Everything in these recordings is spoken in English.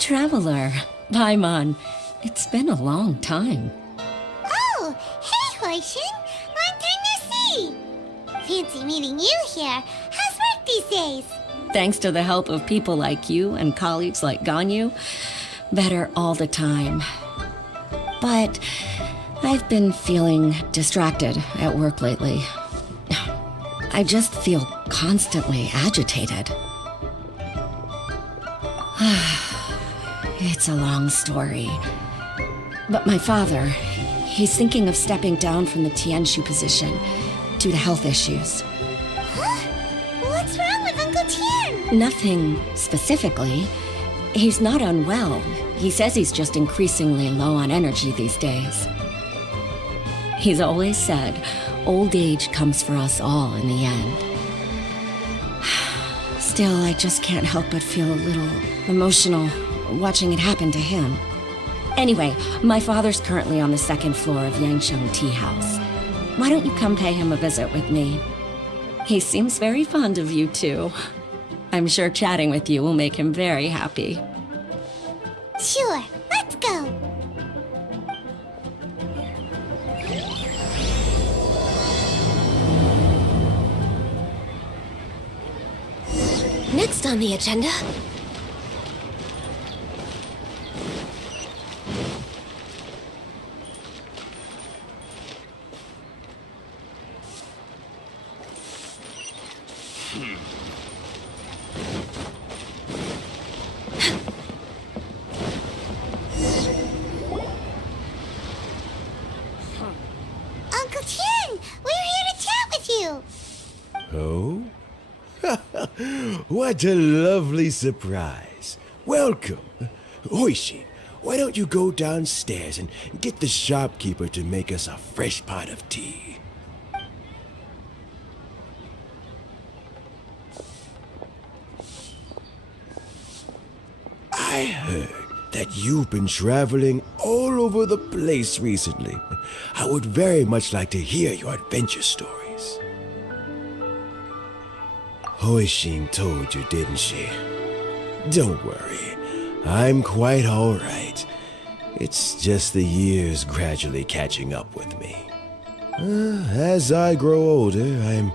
Traveler, Paimon. It's been a long time. Oh, hey, Hoishin. Long time no see. Fancy meeting you here. How's work these days? Thanks to the help of people like you and colleagues like Ganyu, better all the time. But I've been feeling distracted at work lately. I just feel constantly agitated. It's a long story. But my father, he's thinking of stepping down from the Tianshu position due to health issues. Huh? What's wrong with Uncle Tian? Nothing specifically. He's not unwell. He says he's just increasingly low on energy these days. He's always said, old age comes for us all in the end. Still, I just can't help but feel a little emotional watching it happen to him. Anyway, my father's currently on the second floor of Yangsheng Tea House. Why don't you come pay him a visit with me? He seems very fond of you, too. I'm sure chatting with you will make him very happy. Sure, let's go. Next on the agenda... Uncle Tian, we're here to chat with you. Oh? What a lovely surprise. Welcome. Hoishi, why don't you go downstairs and get the shopkeeper to make us a fresh pot of tea? I heard that you've been traveling all over the place recently. I would very much like to hear your adventure stories. Hoishin told you, didn't she? Don't worry, I'm quite all right. It's just the years gradually catching up with me. As I grow older, I'm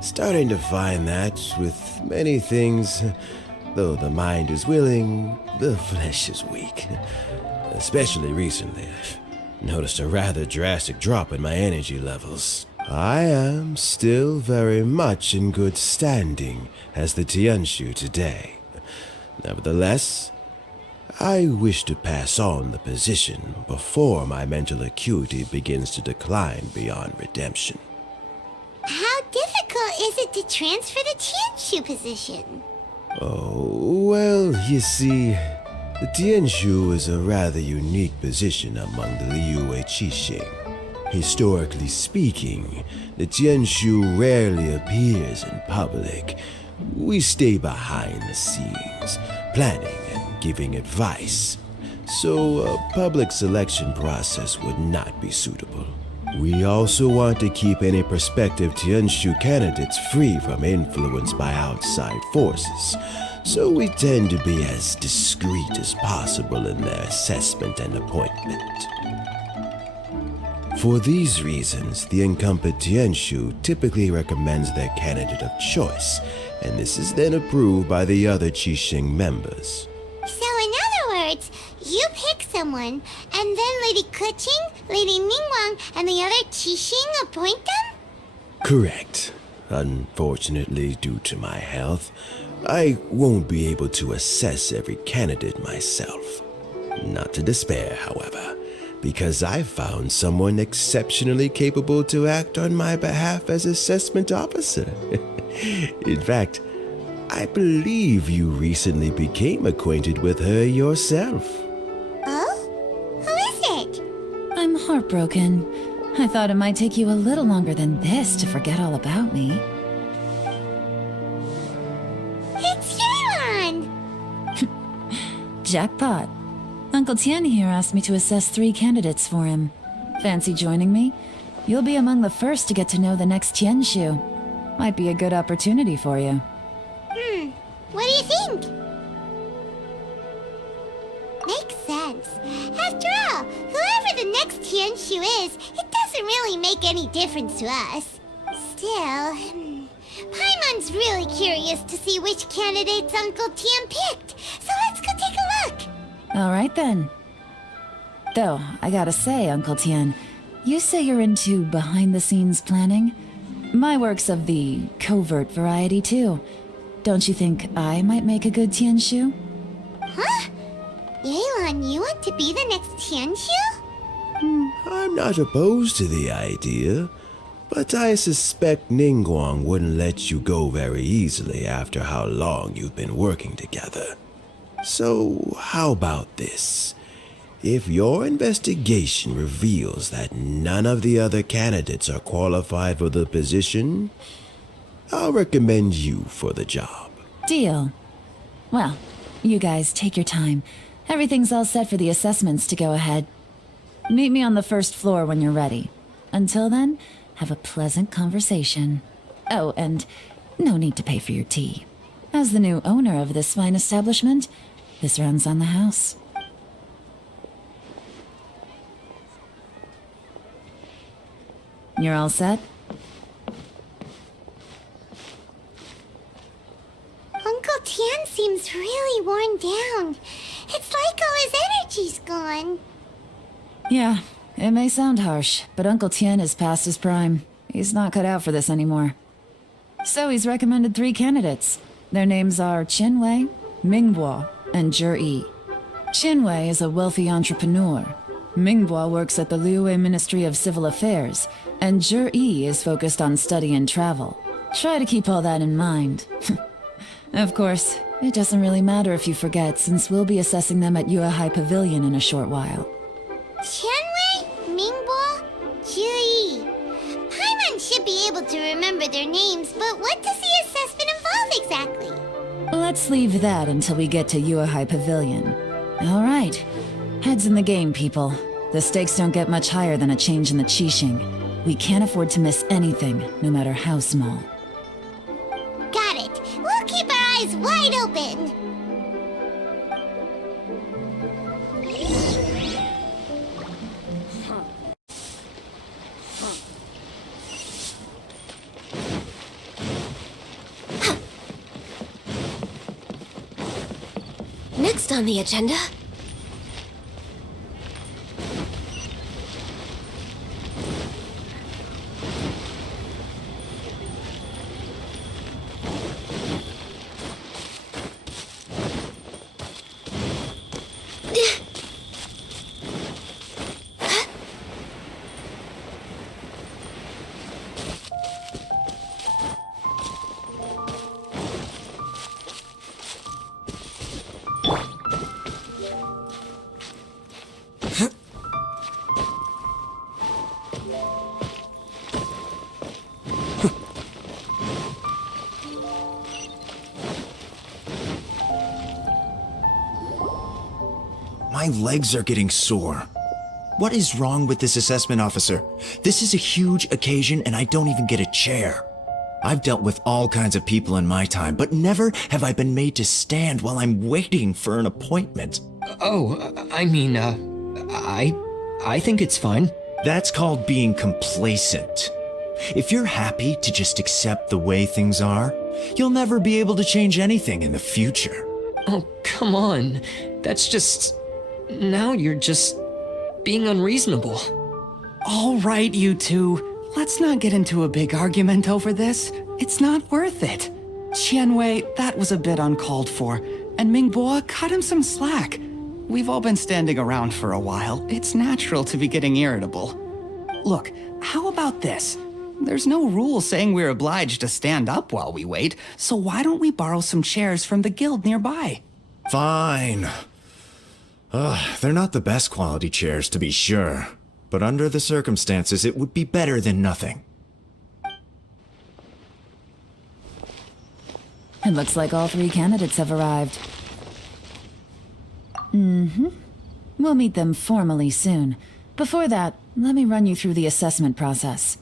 starting to find that with many things, though the mind is willing, the flesh is weak. Especially recently, I've noticed a rather drastic drop in my energy levels. I am still very much in good standing as the Tianshu today. Nevertheless, I wish to pass on the position before my mental acuity begins to decline beyond redemption. How difficult is it to transfer the Tianshu position? Oh, well, you see, the Tianshu is a rather unique position among the Liyue Qixing. Historically speaking, the Tianshu rarely appears in public. We stay behind the scenes, planning and giving advice. So a public selection process would not be suitable. We also want to keep any prospective Tianshu candidates free from influence by outside forces, so we tend to be as discreet as possible in their assessment and appointment. For these reasons, the incumbent Tianshu typically recommends their candidate of choice, and this is then approved by the other Qixing members. So in other words, you pick someone, and then Lady Keqing, Lady Ningguang, and the other Qixing appoint them? Correct. Unfortunately, due to my health, I won't be able to assess every candidate myself. Not to despair, however, because I found someone exceptionally capable to act on my behalf as assessment officer. In fact, I believe you recently became acquainted with her yourself. Oh? Who is it? I'm heartbroken. I thought it might take you a little longer than this to forget all about me. It's Yelan! Jackpot. Uncle Tian here asked me to assess 3 candidates for him. Fancy joining me? You'll be among the first to get to know the next Tianshu. Might be a good opportunity for you. What do you think? After all, whoever the next Tianshu is, it doesn't really make any difference to us. Still, Paimon's really curious to see which candidates Uncle Tian picked, so let's go take a look. All right then. Though, I gotta say, Uncle Tian, you say you're into behind-the-scenes planning? My work's of the covert variety, too. Don't you think I might make a good Tianshu? Huh? Yelan, you want to be the next Tianshu? I'm not opposed to the idea, but I suspect Ningguang wouldn't let you go very easily after how long you've been working together. So, how about this? If your investigation reveals that none of the other candidates are qualified for the position, I'll recommend you for the job. Deal. Well, you guys take your time. Everything's all set for the assessments to go ahead. Meet me on the first floor when you're ready. Until then, have a pleasant conversation. Oh, and no need to pay for your tea. As the new owner of this fine establishment, this runs on the house. You're all set? Uncle Tian seems really worn down. It's like all his energy's gone. Yeah, it may sound harsh, but Uncle Tian is past his prime. He's not cut out for this anymore. So he's recommended 3 candidates. Their names are Qinwei, Mingbo, and Zhi. Qinwei is a wealthy entrepreneur. Mingbo works at the Liyue Ministry of Civil Affairs, and Zhi is focused on study and travel. Try to keep all that in mind. Of course, it doesn't really matter if you forget, since we'll be assessing them at Yuehai Pavilion in a short while. Qianwei, Mingbo, Zhi. Paimon should be able to remember their names, but what does the assessment involve exactly? Let's leave that until we get to Yuehai Pavilion. All right. Heads in the game, people. The stakes don't get much higher than a change in the Qixing. We can't afford to miss anything, no matter how small. Got it. We'll keep our eyes wide open. Next on the agenda... My legs are getting sore. What is wrong with this assessment officer? This is a huge occasion and I don't even get a chair. I've dealt with all kinds of people in my time, but never have I been made to stand while I'm waiting for an appointment. Oh, I mean, I think it's fine. That's called being complacent. If you're happy to just accept the way things are, you'll never be able to change anything in the future. Oh, come on. That's just... Now you're just being unreasonable. All right, you two. Let's not get into a big argument over this. It's not worth it. Qianwei, that was a bit uncalled for. And Mingbo, cut him some slack. We've all been standing around for a while. It's natural to be getting irritable. Look, how about this? There's no rule saying we're obliged to stand up while we wait, so why don't we borrow some chairs from the guild nearby? Fine. They're not the best quality chairs, to be sure. But under the circumstances, it would be better than nothing. It looks like all 3 candidates have arrived. We'll meet them formally soon. Before that, let me run you through the assessment process.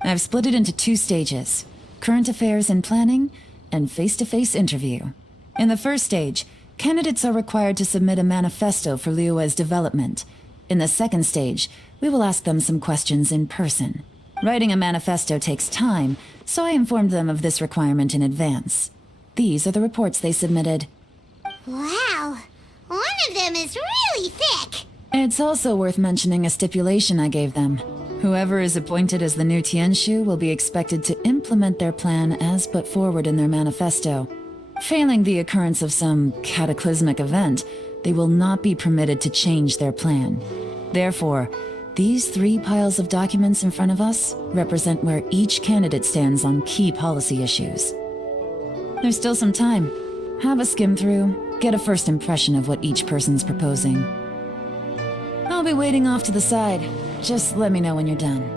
I've split it into 2 stages: current affairs and planning, and face-to-face interview. In the first stage, candidates are required to submit a manifesto for Liyue's development. In the second stage, we will ask them some questions in person. Writing a manifesto takes time, so I informed them of this requirement in advance. These are the reports they submitted. Wow, one of them is really thick. It's also worth mentioning a stipulation I gave them. Whoever is appointed as the new Tianshu will be expected to implement their plan as put forward in their manifesto. Failing the occurrence of some cataclysmic event, they will not be permitted to change their plan. Therefore, these 3 piles of documents in front of us represent where each candidate stands on key policy issues. There's still some time. Have a skim through, get a first impression of what each person's proposing. I'll be waiting off to the side. Just let me know when you're done.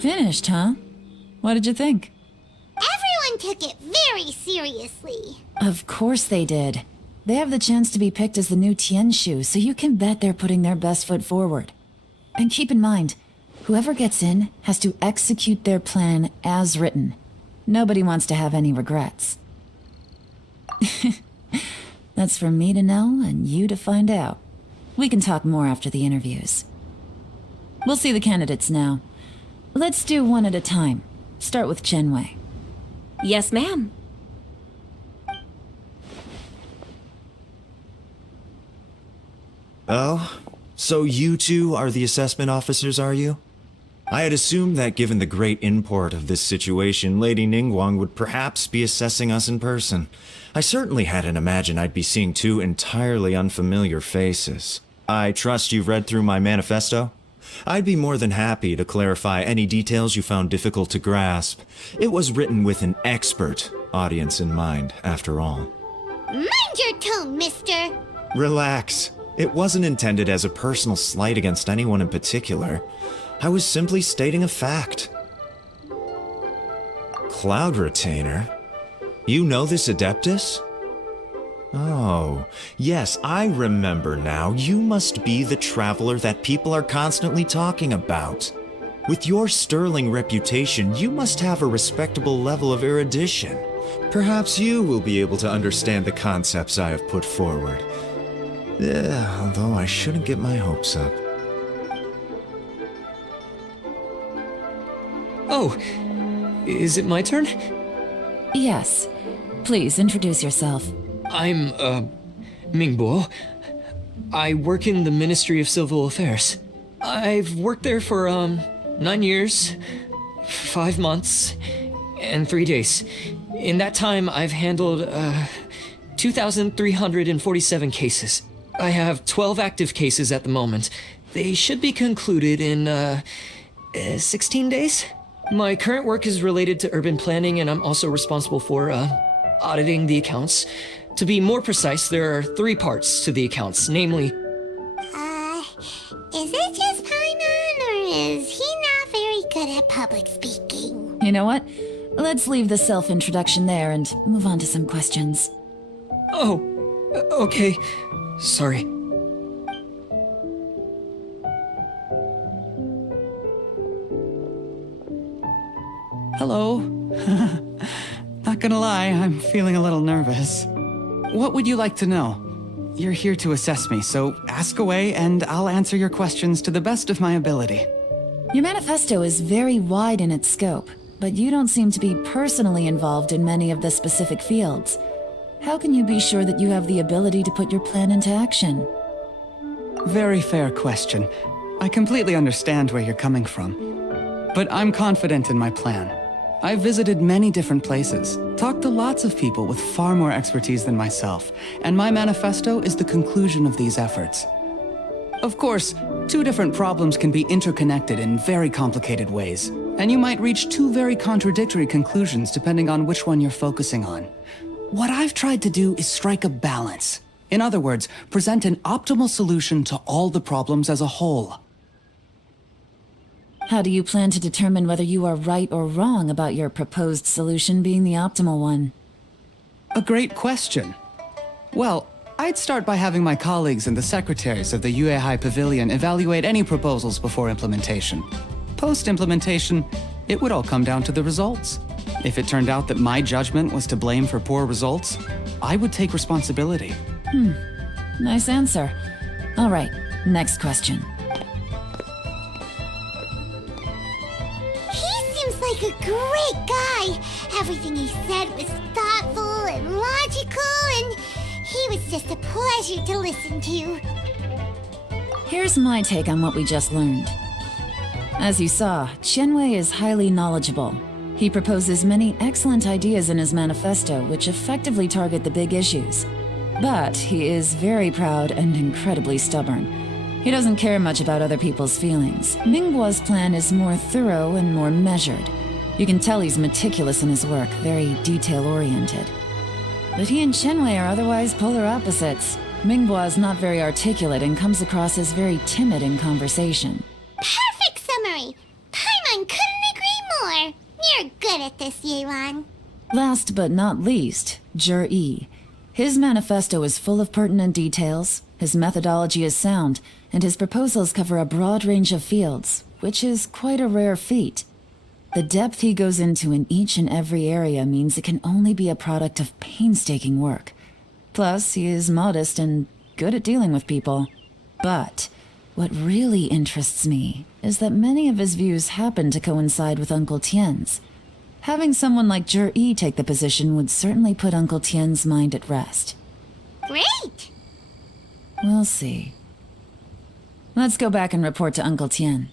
Finished, huh? What did you think? Everyone took it very seriously. Of course they did. They have the chance to be picked as the new Tianshu, so you can bet they're putting their best foot forward. And keep in mind, whoever gets in has to execute their plan as written. Nobody wants to have any regrets. That's for me to know and you to find out. We can talk more after the interviews. We'll see the candidates now. Let's do one at a time. Start with Chenwei. Yes, ma'am. Oh, so you two are the assessment officers, are you? I had assumed that given the great import of this situation, Lady Ningguang would perhaps be assessing us in person. I certainly hadn't imagined I'd be seeing 2 entirely unfamiliar faces. I trust you've read through my manifesto? I'd be more than happy to clarify any details you found difficult to grasp. It was written with an expert audience in mind, after all. Mind your tone, mister. Relax. It wasn't intended as a personal slight against anyone in particular. I was simply stating a fact. Cloud Retainer? You know this Adeptus? Oh, yes, I remember now. You must be the traveler that people are constantly talking about. With your sterling reputation, you must have a respectable level of erudition. Perhaps you will be able to understand the concepts I have put forward. Although I shouldn't get my hopes up. Oh, is it my turn? Yes. Please introduce yourself. I'm, Mingbo. I work in the Ministry of Civil Affairs. I've worked there for, 9 years, 5 months, and 3 days. In that time, I've handled, 2,347 cases. I have 12 active cases at the moment. They should be concluded in, 16 days? My current work is related to urban planning, and I'm also responsible for, auditing the accounts. To be more precise, there are 3 parts to the accounts, namely... Is it just Paimon, or is he not very good at public speaking? You know what? Let's leave the self-introduction there and move on to some questions. Oh, okay. Sorry. Hello. Not gonna lie, I'm feeling a little nervous. What would you like to know? You're here to assess me, so ask away and I'll answer your questions to the best of my ability. Your manifesto is very wide in its scope, but you don't seem to be personally involved in many of the specific fields. How can you be sure that you have the ability to put your plan into action? Very fair question. I completely understand where you're coming from. But I'm confident in my plan. I've visited many different places, talked to lots of people with far more expertise than myself, and my manifesto is the conclusion of these efforts. Of course, two different problems can be interconnected in very complicated ways, and you might reach two very contradictory conclusions depending on which one you're focusing on. What I've tried to do is strike a balance. In other words, present an optimal solution to all the problems as a whole. How do you plan to determine whether you are right or wrong about your proposed solution being the optimal one? A great question. Well, I'd start by having my colleagues and the secretaries of the Yuehai Pavilion evaluate any proposals before implementation. Post-implementation, it would all come down to the results. If it turned out that my judgment was to blame for poor results, I would take responsibility. Nice answer. All right, next question. He seems like a great guy. Everything he said was thoughtful and logical, and he was just a pleasure to listen to. Here's my take on what we just learned. As you saw, Qianwei is highly knowledgeable. He proposes many excellent ideas in his manifesto which effectively target the big issues. But he is very proud and incredibly stubborn. He doesn't care much about other people's feelings. Mingbo's plan is more thorough and more measured. You can tell he's meticulous in his work, very detail-oriented. But he and Qianwei are otherwise polar opposites. Mingbo is not very articulate and comes across as very timid in conversation. Perfect summary! Paimon couldn't agree more! You're good at this, Yelan. Last but not least, Zhi. His manifesto is full of pertinent details, his methodology is sound, and his proposals cover a broad range of fields, which is quite a rare feat. The depth he goes into in each and every area means it can only be a product of painstaking work. Plus, he is modest and good at dealing with people. But what really interests me is that many of his views happen to coincide with Uncle Tien's. Having someone like Zhi take the position would certainly put Uncle Tien's mind at rest. Great! We'll see. Let's go back and report to Uncle Tien.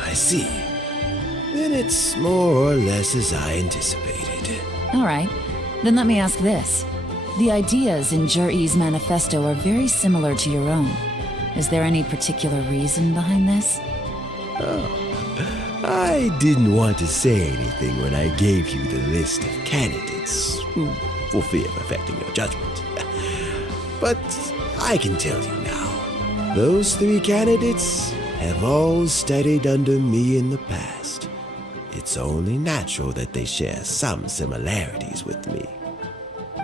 I see. Then it's more or less as I anticipated. All right, then let me ask this. The ideas in Zhi's manifesto are very similar to your own. Is there any particular reason behind this? I didn't want to say anything when I gave you the list of candidates, for fear of affecting your judgment. But I can tell you now, those 3 candidates have all studied under me in the past. It's only natural that they share some similarities with me.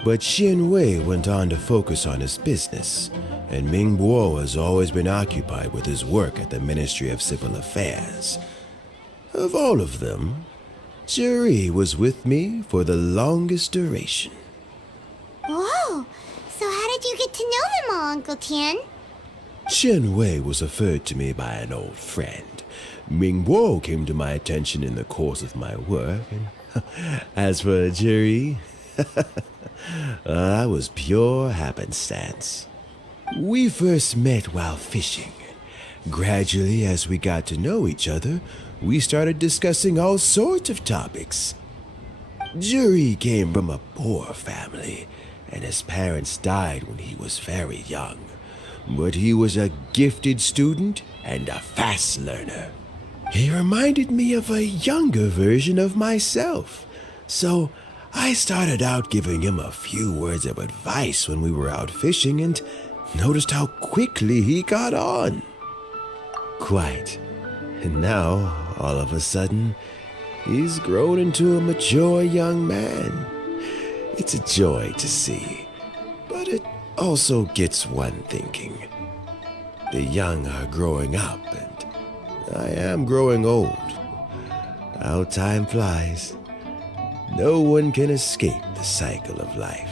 But Qianwei went on to focus on his business, and Mingbo has always been occupied with his work at the Ministry of Civil Affairs. Of all of them, Zhi was with me for the longest duration. Whoa! So how did you get to know them all, Uncle Tien? Qianwei was referred to me by an old friend. Mingbo came to my attention in the course of my work, and as for Zhi, that was pure happenstance. We first met while fishing. Gradually, as we got to know each other, we started discussing all sorts of topics. Zhi came from a poor family, and his parents died when he was very young. But he was a gifted student and a fast learner. He reminded me of a younger version of myself, so I started out giving him a few words of advice when we were out fishing and noticed how quickly he got on. quite. And now, all of a sudden, he's grown into a mature young man. It's a joy to see, but it also gets one thinking. The young are growing up, and I am growing old. How time flies. No one can escape the cycle of life.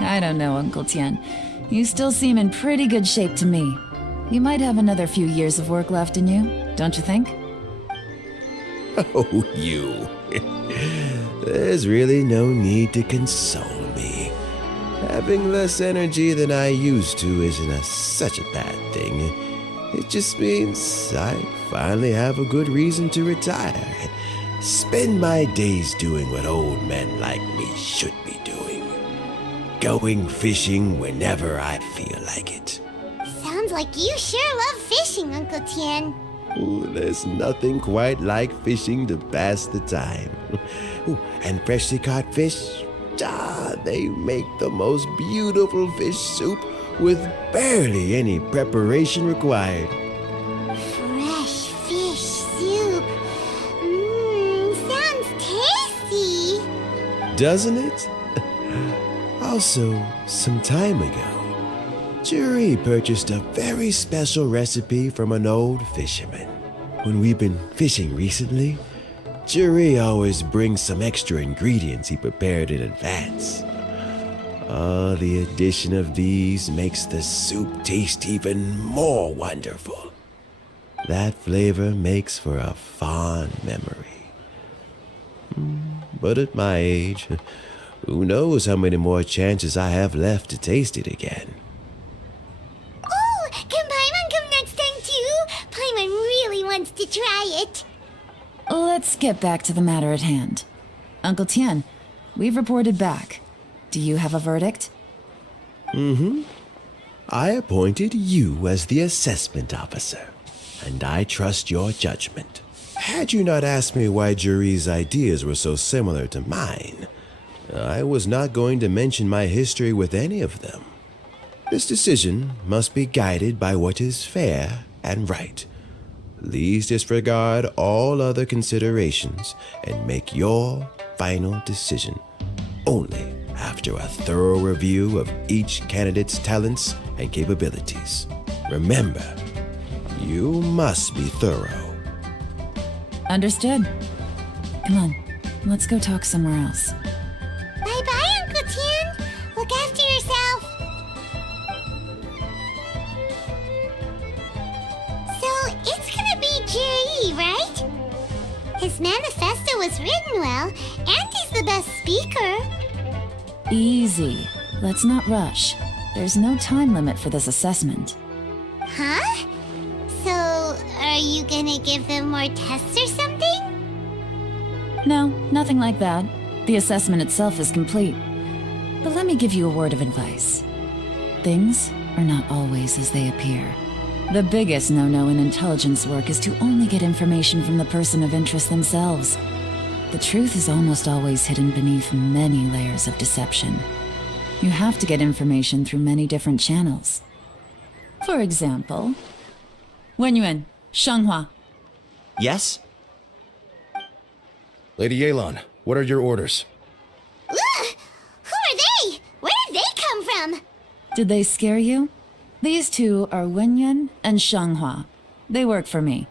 I don't know, Uncle Tian. You still seem in pretty good shape to me. You might have another few years of work left in you, don't you think? Oh, you. There's really no need to console me. Having less energy than I used to isn't such a bad thing. It just means I finally have a good reason to retire and spend my days doing what old men like me should be doing. Going fishing whenever I feel like it. Sounds like you sure love fishing, Uncle Tian. Ooh, there's nothing quite like fishing to pass the time. Ooh, and freshly caught fish, they make the most beautiful fish soup with barely any preparation required. Fresh fish soup. Sounds tasty. Doesn't it? Also, some time ago, Jury purchased a very special recipe from an old fisherman. When we've been fishing recently, Jury always brings some extra ingredients he prepared in advance. The addition of these makes the soup taste even more wonderful. That flavor makes for a fond memory. But at my age, who knows how many more chances I have left to taste it again. Oh, can Paimon come next time too? Paimon really wants to try it. Let's get back to the matter at hand. Uncle Tian, we've reported back. Do you have a verdict? I appointed you as the assessment officer, and I trust your judgment. Had you not asked me why Jury's ideas were so similar to mine, I was not going to mention my history with any of them. This decision must be guided by what is fair and right. Please disregard all other considerations and make your final decision only after a thorough review of each candidate's talents and capabilities. Remember, you must be thorough. Understood. Come on, let's go talk somewhere else. Bye-bye, Uncle Tian. Look after yourself. So, it's gonna be Jerry, right? His manifesto was written well, and he's the best speaker. Easy. Let's not rush. There's no time limit for this assessment. Huh? So, are you gonna give them more tests or something? No, nothing like that. The assessment itself is complete. But let me give you a word of advice. Things are not always as they appear. The biggest no-no in intelligence work is to only get information from the person of interest themselves. The truth is almost always hidden beneath many layers of deception. You have to get information through many different channels. For example, Wenyuan, Shanghua. Yes? Lady Yelan, what are your orders? Ugh! Who are they? Where did they come from? Did they scare you? These two are Wenyuan and Shanghua. They work for me.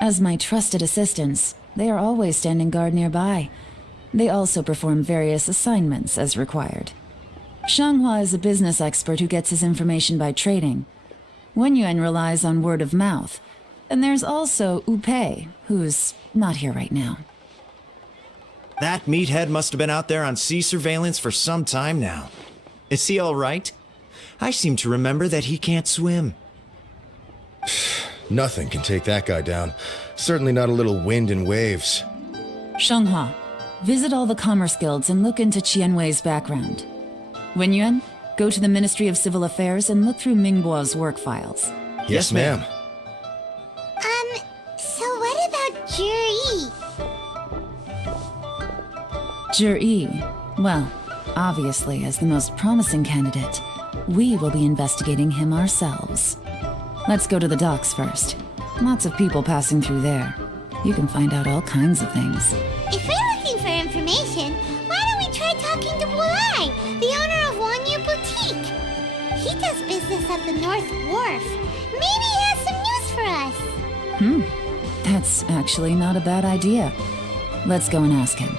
As my trusted assistants, they are always standing guard nearby. They also perform various assignments as required. Shanghua is a business expert who gets his information by trading. Wenyuan relies on word of mouth. And there's also Upei, who's not here right now. That meathead must have been out there on sea surveillance for some time now. Is he all right? I seem to remember that he can't swim. Nothing can take that guy down. Certainly not a little wind and waves. Shanghua, visit all the commerce guilds and look into Qianwei's background. Wenyuan, go to the Ministry of Civil Affairs and look through Mingbo's work files. Yes, ma'am. So what about Juri? Juri, well, obviously as the most promising candidate, we will be investigating him ourselves. Let's go to the docks first. Lots of people passing through there. You can find out all kinds of things. If we're looking for information, why don't we try talking to Bulai, the owner of Wanyu Boutique? He does business at the North Wharf. Maybe he has some news for us. That's actually not a bad idea. Let's go and ask him.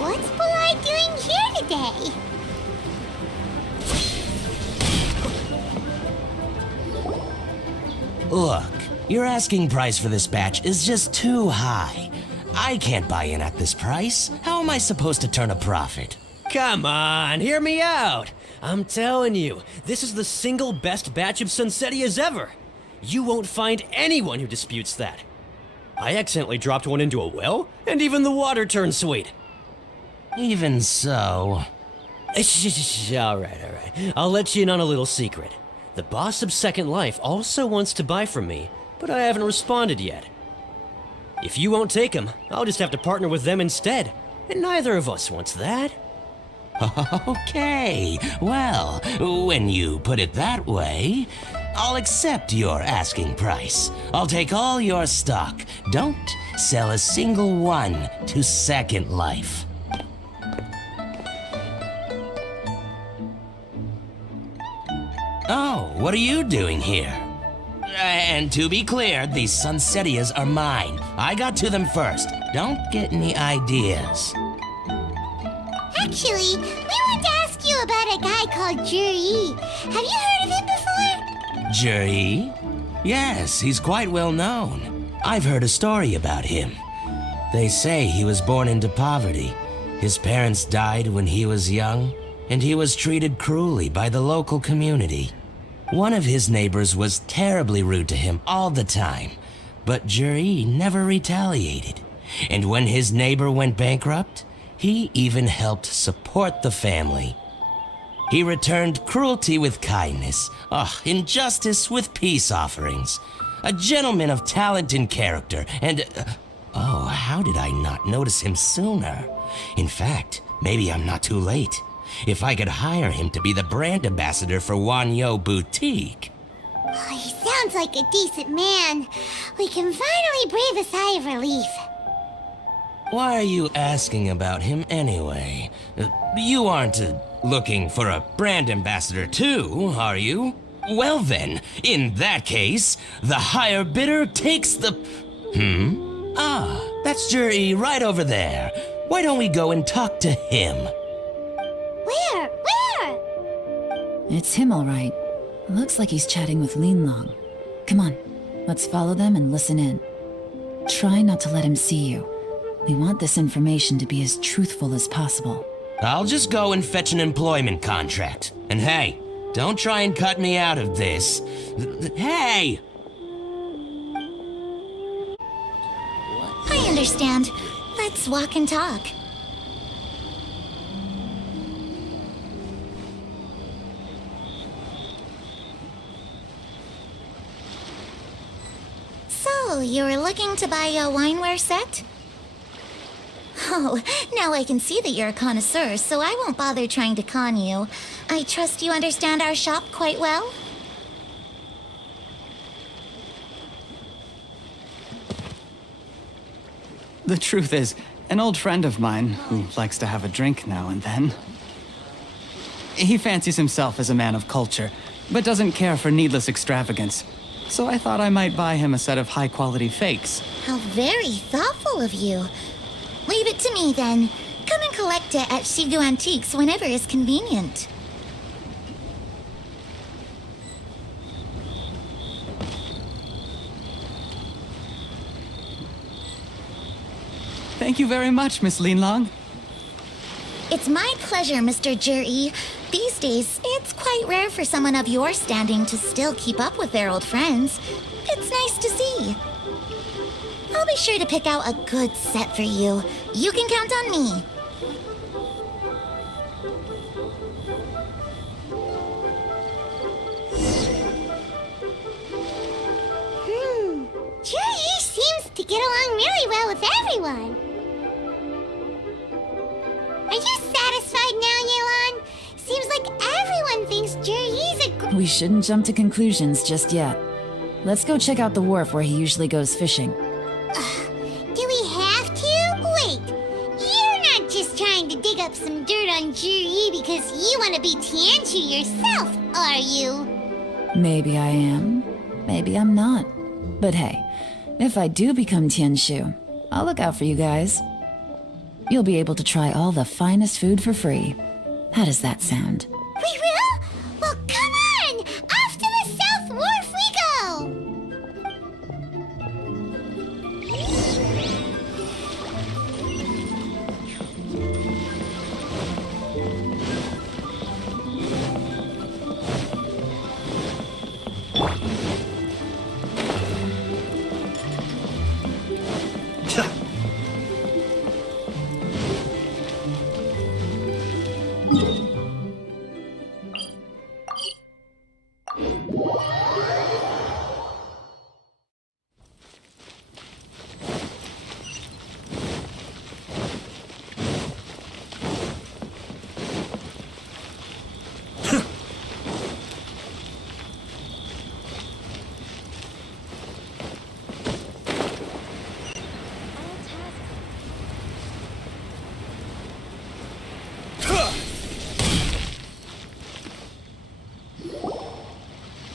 What's Bulai doing here today? Look, your asking price for this batch is just too high. I can't buy in at this price. How am I supposed to turn a profit? Come on, hear me out. I'm telling you, this is the single best batch of Sunsettias ever. You won't find anyone who disputes that. I accidentally dropped one into a well, and even the water turned sweet. Even so... All right. I'll let you in on a little secret. The boss of Second Life also wants to buy from me, but I haven't responded yet. If you won't take him, I'll just have to partner with them instead, and neither of us wants that. Okay, well, when you put it that way, I'll accept your asking price. I'll take all your stock. Don't sell a single one to Second Life. Oh, what are you doing here? And to be clear, these Sunsettias are mine. I got to them first. Don't get any ideas. Actually, we want to ask you about a guy called Juri. Have you heard of him before? Juri? Yes, he's quite well known. I've heard a story about him. They say he was born into poverty. His parents died when he was young, and he was treated cruelly by the local community. One of his neighbors was terribly rude to him all the time, but Juri never retaliated. And when his neighbor went bankrupt, he even helped support the family. He returned cruelty with kindness, injustice with peace offerings. A gentleman of talent and character, and... how did I not notice him sooner? In fact, maybe I'm not too late. If I could hire him to be the brand ambassador for Wanyu Boutique. Oh, he sounds like a decent man. We can finally breathe a sigh of relief. Why are you asking about him anyway? You aren't looking for a brand ambassador too, are you? Well then, in that case, the higher bidder takes the... That's Juri right over there. Why don't we go and talk to him? Where? It's him, all right. Looks like he's chatting with Linlong. Come on, let's follow them and listen in. Try not to let him see you. We want this information to be as truthful as possible. I'll just go and fetch an employment contract. And hey, don't try and cut me out of this. Hey! I understand. Let's walk and talk. So, you were looking to buy a wineware set? Oh, now I can see that you're a connoisseur, so I won't bother trying to con you. I trust you understand our shop quite well? The truth is, an old friend of mine, who likes to have a drink now and then, he fancies himself as a man of culture, but doesn't care for needless extravagance. So I thought I might buy him a set of high-quality fakes. How very thoughtful of you. Leave it to me, then. Come and collect it at Shigu Antiques whenever is convenient. Thank you very much, Miss Linlong. It's my pleasure, Mr. Juri. These days, it's quite rare for someone of your standing to still keep up with their old friends. It's nice to see. I'll be sure to pick out a good set for you. You can count on me. really well with everyone. Are you satisfied now, Yelan? Seems like everyone thinks Juri's a We shouldn't jump to conclusions just yet. Let's go check out the wharf where he usually goes fishing. Do we have to? Wait, you're not just trying to dig up some dirt on Juri because you want to be Tianshu yourself, are you? Maybe I am. Maybe I'm not. But hey, if I do become Tianshu, I'll look out for you guys. You'll be able to try all the finest food for free. How does that sound? We will? Well, come on! Off to the South Wharf we go!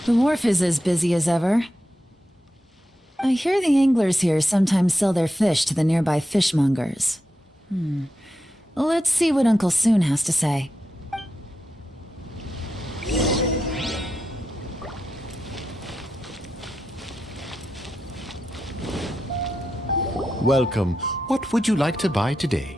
The wharf is as busy as ever. I hear the anglers here sometimes sell their fish to the nearby fishmongers. Let's see what Uncle Soon has to say. Welcome. What would you like to buy today?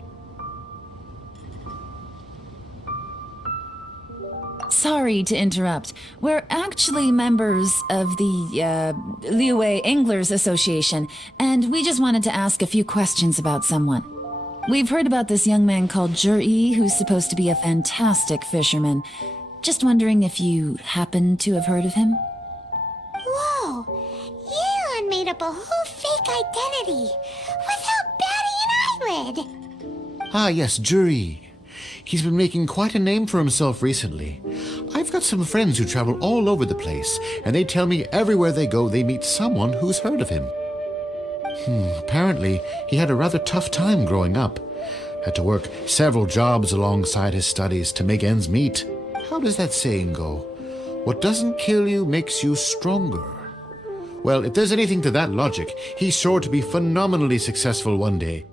Sorry to interrupt. We're actually members of the, Liyue Anglers Association, and we just wanted to ask a few questions about someone. We've heard about this young man called Juri, who's supposed to be a fantastic fisherman. Just wondering if you happen to have heard of him? Whoa! Yelan made up a whole fake identity without batting an eyelid! Ah, yes, Juri. He's been making quite a name for himself recently. I've got some friends who travel all over the place, and they tell me everywhere they go they meet someone who's heard of him. Apparently, he had a rather tough time growing up. Had to work several jobs alongside his studies to make ends meet. How does that saying go? What doesn't kill you makes you stronger. Well, if there's anything to that logic, he's sure to be phenomenally successful one day.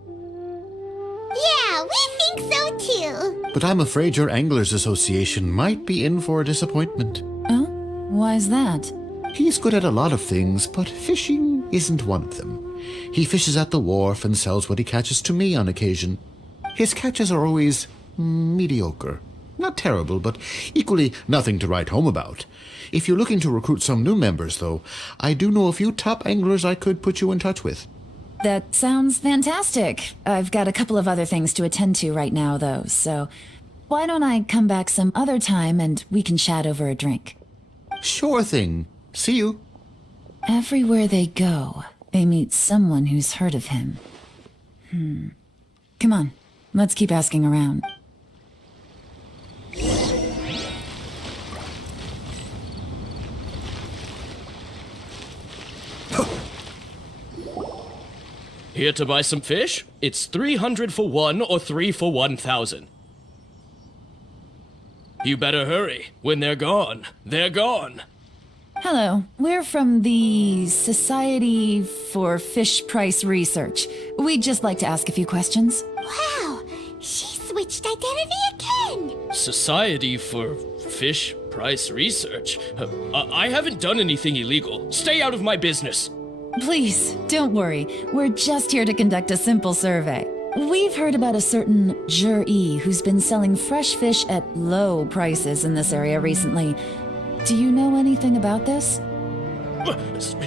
Yeah, we think so too! But I'm afraid your Anglers Association might be in for a disappointment. Oh? Why's that? He's good at a lot of things, but fishing isn't one of them. He fishes at the wharf and sells what he catches to me on occasion. His catches are always mediocre. Not terrible, but equally nothing to write home about. If you're looking to recruit some new members, though, I do know a few top anglers I could put you in touch with. That sounds fantastic. I've got a couple of other things to attend to right now, though, so why don't I come back some other time and we can chat over a drink? Sure thing. See you. Everywhere they go, they meet someone who's heard of him. Come on, let's keep asking around. Here to buy some fish? It's 300 for one or 3 for 1,000. You better hurry. When they're gone, they're gone. Hello, we're from the Society for Fish Price Research. We'd just like to ask a few questions. Wow, she switched identity again! Society for Fish Price Research? I haven't done anything illegal. Stay out of my business. Please, don't worry. We're just here to conduct a simple survey. We've heard about a certain Juri who's been selling fresh fish at low prices in this area recently. Do you know anything about this?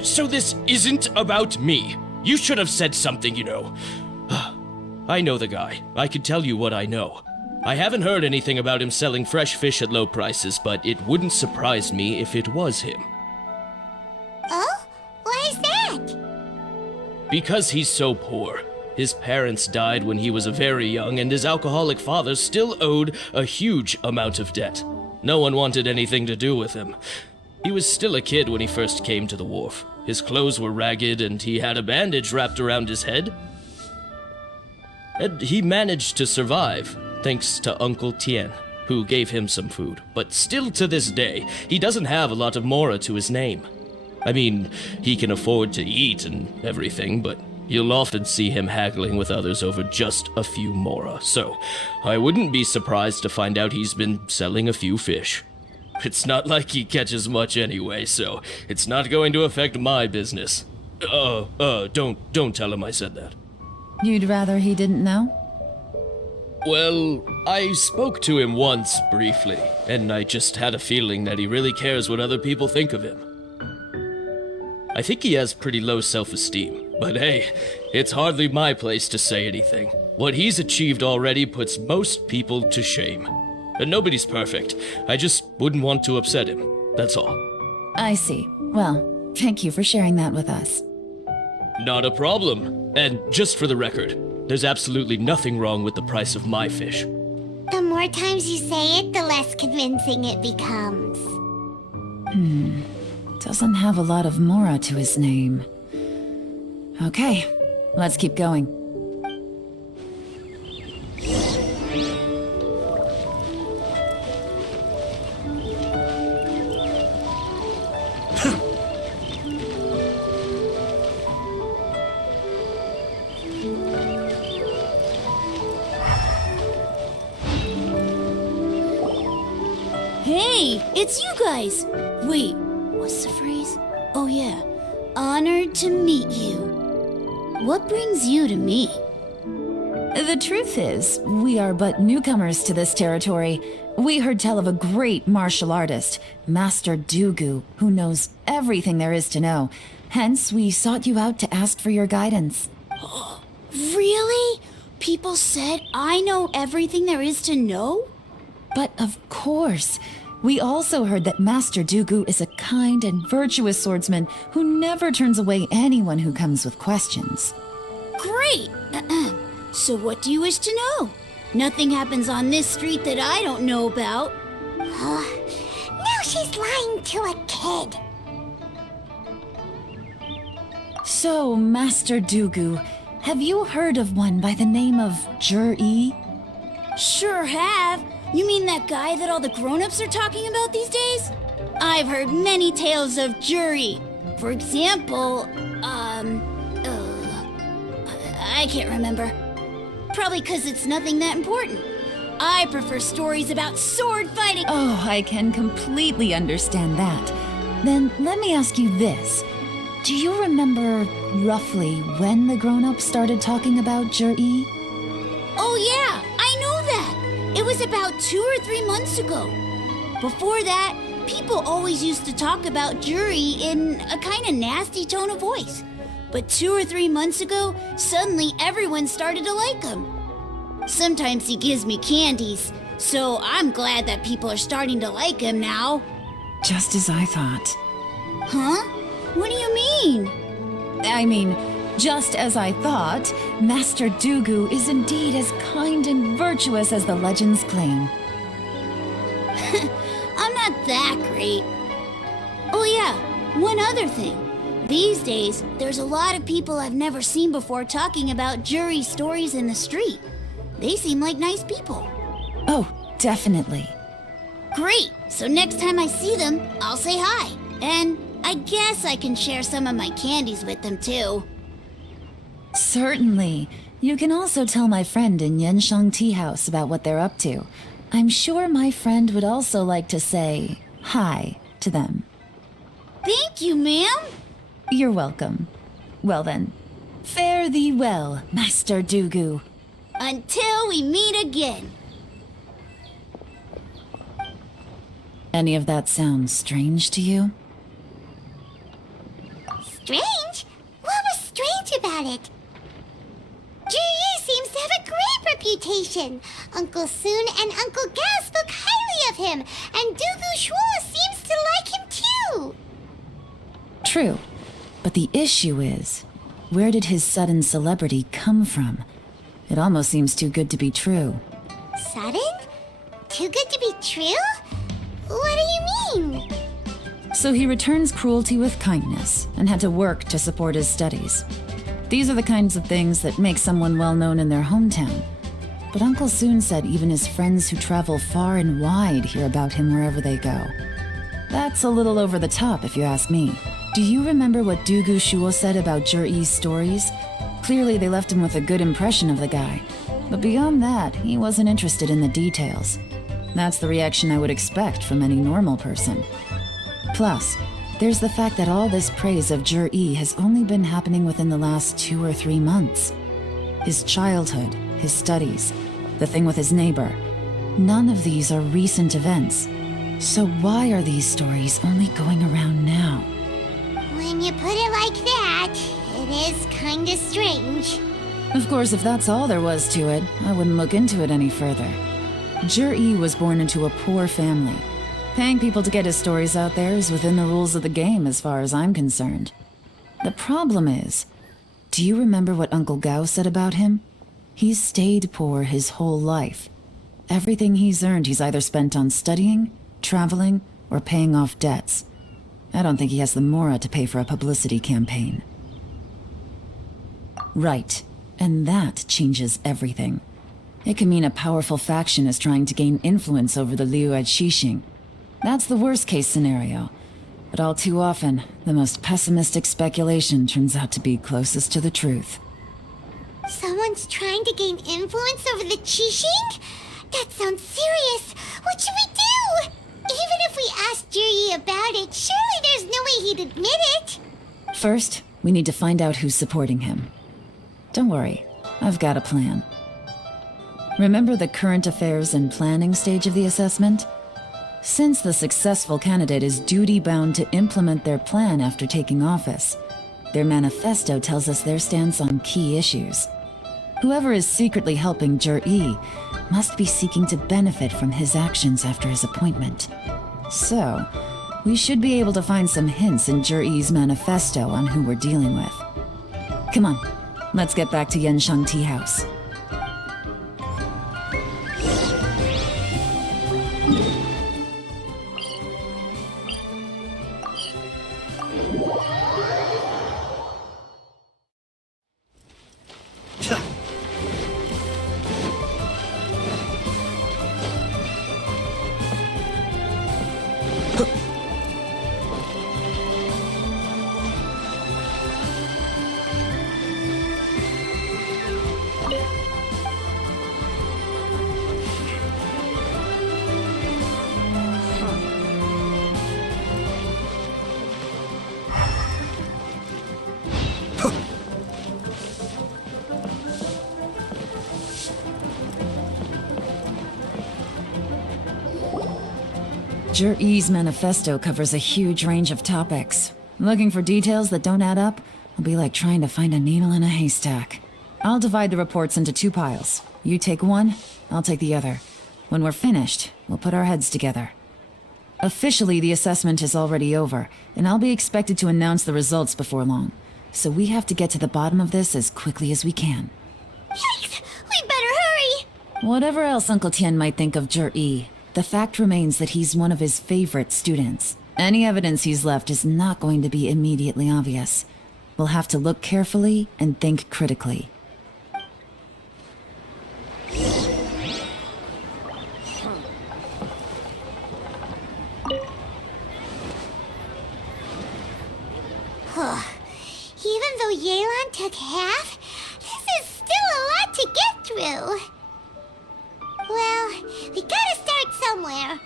So this isn't about me. You should have said something, you know. I know the guy. I could tell you what I know. I haven't heard anything about him selling fresh fish at low prices, but it wouldn't surprise me if it was him. Oh? Why is that? Because he's so poor. His parents died when he was very young, and his alcoholic father still owed a huge amount of debt. No one wanted anything to do with him. He was still a kid when he first came to the wharf. His clothes were ragged, and he had a bandage wrapped around his head. And he managed to survive, thanks to Uncle Tien, who gave him some food. But still to this day, he doesn't have a lot of mora to his name. I mean, he can afford to eat and everything, but you'll often see him haggling with others over just a few mora, so I wouldn't be surprised to find out he's been selling a few fish. It's not like he catches much anyway, so it's not going to affect my business. Don't tell him I said that. You'd rather he didn't know? Well, I spoke to him once, briefly, and I just had a feeling that he really cares what other people think of him. I think he has pretty low self-esteem, but hey, it's hardly my place to say anything. What he's achieved already puts most people to shame. And nobody's perfect. I just wouldn't want to upset him, that's all. I see. Well, thank you for sharing that with us. Not a problem. And just for the record, there's absolutely nothing wrong with the price of my fish. The more times you say it, the less convincing it becomes. Doesn't have a lot of mora to his name. Okay, let's keep going. Hey, it's you guys! Wait, what's the phrase? Oh yeah, honored to meet you. What brings you to me? The truth is, we are but newcomers to this territory. We heard tell of a great martial artist, Master Dugu, who knows everything there is to know. Hence, we sought you out to ask for your guidance. Really? People said I know everything there is to know? But of course, we also heard that Master Dugu is a kind and virtuous swordsman who never turns away anyone who comes with questions. Great! So what do you wish to know? Nothing happens on this street that I don't know about. Now she's lying to a kid. So, Master Dugu, have you heard of one by the name of Jur-E? Sure have. You mean that guy that all the grown-ups are talking about these days? I've heard many tales of Juri. For example, I can't remember. Probably because it's nothing that important. I prefer stories about sword fighting. Oh, I can completely understand that. Then let me ask you this. Do you remember roughly when the grown-ups started talking about Jur-E? Oh yeah, I know that. It was about 2 or 3 months ago. Before that, people always used to talk about Juri in a kind of nasty tone of voice. But 2 or 3 months ago, suddenly everyone started to like him. Sometimes he gives me candies, so I'm glad that people are starting to like him now. Just as I thought. Huh? What do you mean? I mean, just as I thought, Master Dugu is indeed as kind and virtuous as the legends claim. I'm not that great. Oh yeah, one other thing. These days, there's a lot of people I've never seen before talking about Juri stories in the street. They seem like nice people. Oh, definitely. Great! So next time I see them, I'll say hi. And I guess I can share some of my candies with them too. Certainly. You can also tell my friend in Yenshang Tea House about what they're up to. I'm sure my friend would also like to say hi to them. Thank you, ma'am. You're welcome. Well then, fare thee well, Master Dugu. Until we meet again. Any of that sound strange to you? Strange? What was strange about it? Juri seems to have a great reputation. Uncle Soon and Uncle Gao spoke highly of him, and Dugu Shuo seems to like him too. True. But the issue is, where did his sudden celebrity come from? It almost seems too good to be true. Sudden? Too good to be true? What do you mean? So he returns cruelty with kindness and had to work to support his studies. These are the kinds of things that make someone well known in their hometown. But Uncle soon said even his friends who travel far and wide hear about him wherever they go. That's a little over the top, if you ask me. Do you remember what Dugu Shuo said about Jur-E's stories? Clearly they left him with a good impression of the guy. But beyond that, he wasn't interested in the details. That's the reaction I would expect from any normal person. Plus, there's the fact that all this praise of Jur-E has only been happening within the last 2 or 3 months. His childhood, his studies, the thing with his neighbor. None of these are recent events. So why are these stories only going around now? When you put it like that, it is kinda strange. Of course, if that's all there was to it, I wouldn't look into it any further. Jur-E was born into a poor family. Paying people to get his stories out there is within the rules of the game as far as I'm concerned. The problem is, do you remember what Uncle Gao said about him? He's stayed poor his whole life. Everything he's earned he's either spent on studying, traveling, or paying off debts. I don't think he has the mora to pay for a publicity campaign. Right, and that changes everything. It can mean a powerful faction is trying to gain influence over the Liu at Xixing. That's the worst-case scenario. But all too often, the most pessimistic speculation turns out to be closest to the truth. Someone's trying to gain influence over the Qixing? That sounds serious. What should we do? Even if we asked Juri about it, surely there's no way he'd admit it. First, we need to find out who's supporting him. Don't worry, I've got a plan. Remember the current affairs and planning stage of the assessment? Since the successful candidate is duty-bound to implement their plan after taking office, their manifesto tells us their stance on key issues. Whoever is secretly helping Jur-E must be seeking to benefit from his actions after his appointment. So, we should be able to find some hints in Jur-E's manifesto on who we're dealing with. Come on, let's get back to Yansheng Tea House. Jur-E's manifesto covers a huge range of topics. Looking for details that don't add up will be like trying to find a needle in a haystack. I'll divide the reports into 2 piles. You take one, I'll take the other. When we're finished, we'll put our heads together. Officially, the assessment is already over, and I'll be expected to announce the results before long. So we have to get to the bottom of this as quickly as we can. Yikes! We better hurry! Whatever else Uncle Tian might think of Jur-E, the fact remains that he's one of his favorite students. Any evidence he's left is not going to be immediately obvious. We'll have to look carefully and think critically. Even though Yelan took half, this is still a lot to get through. Well, we gotta start somewhere.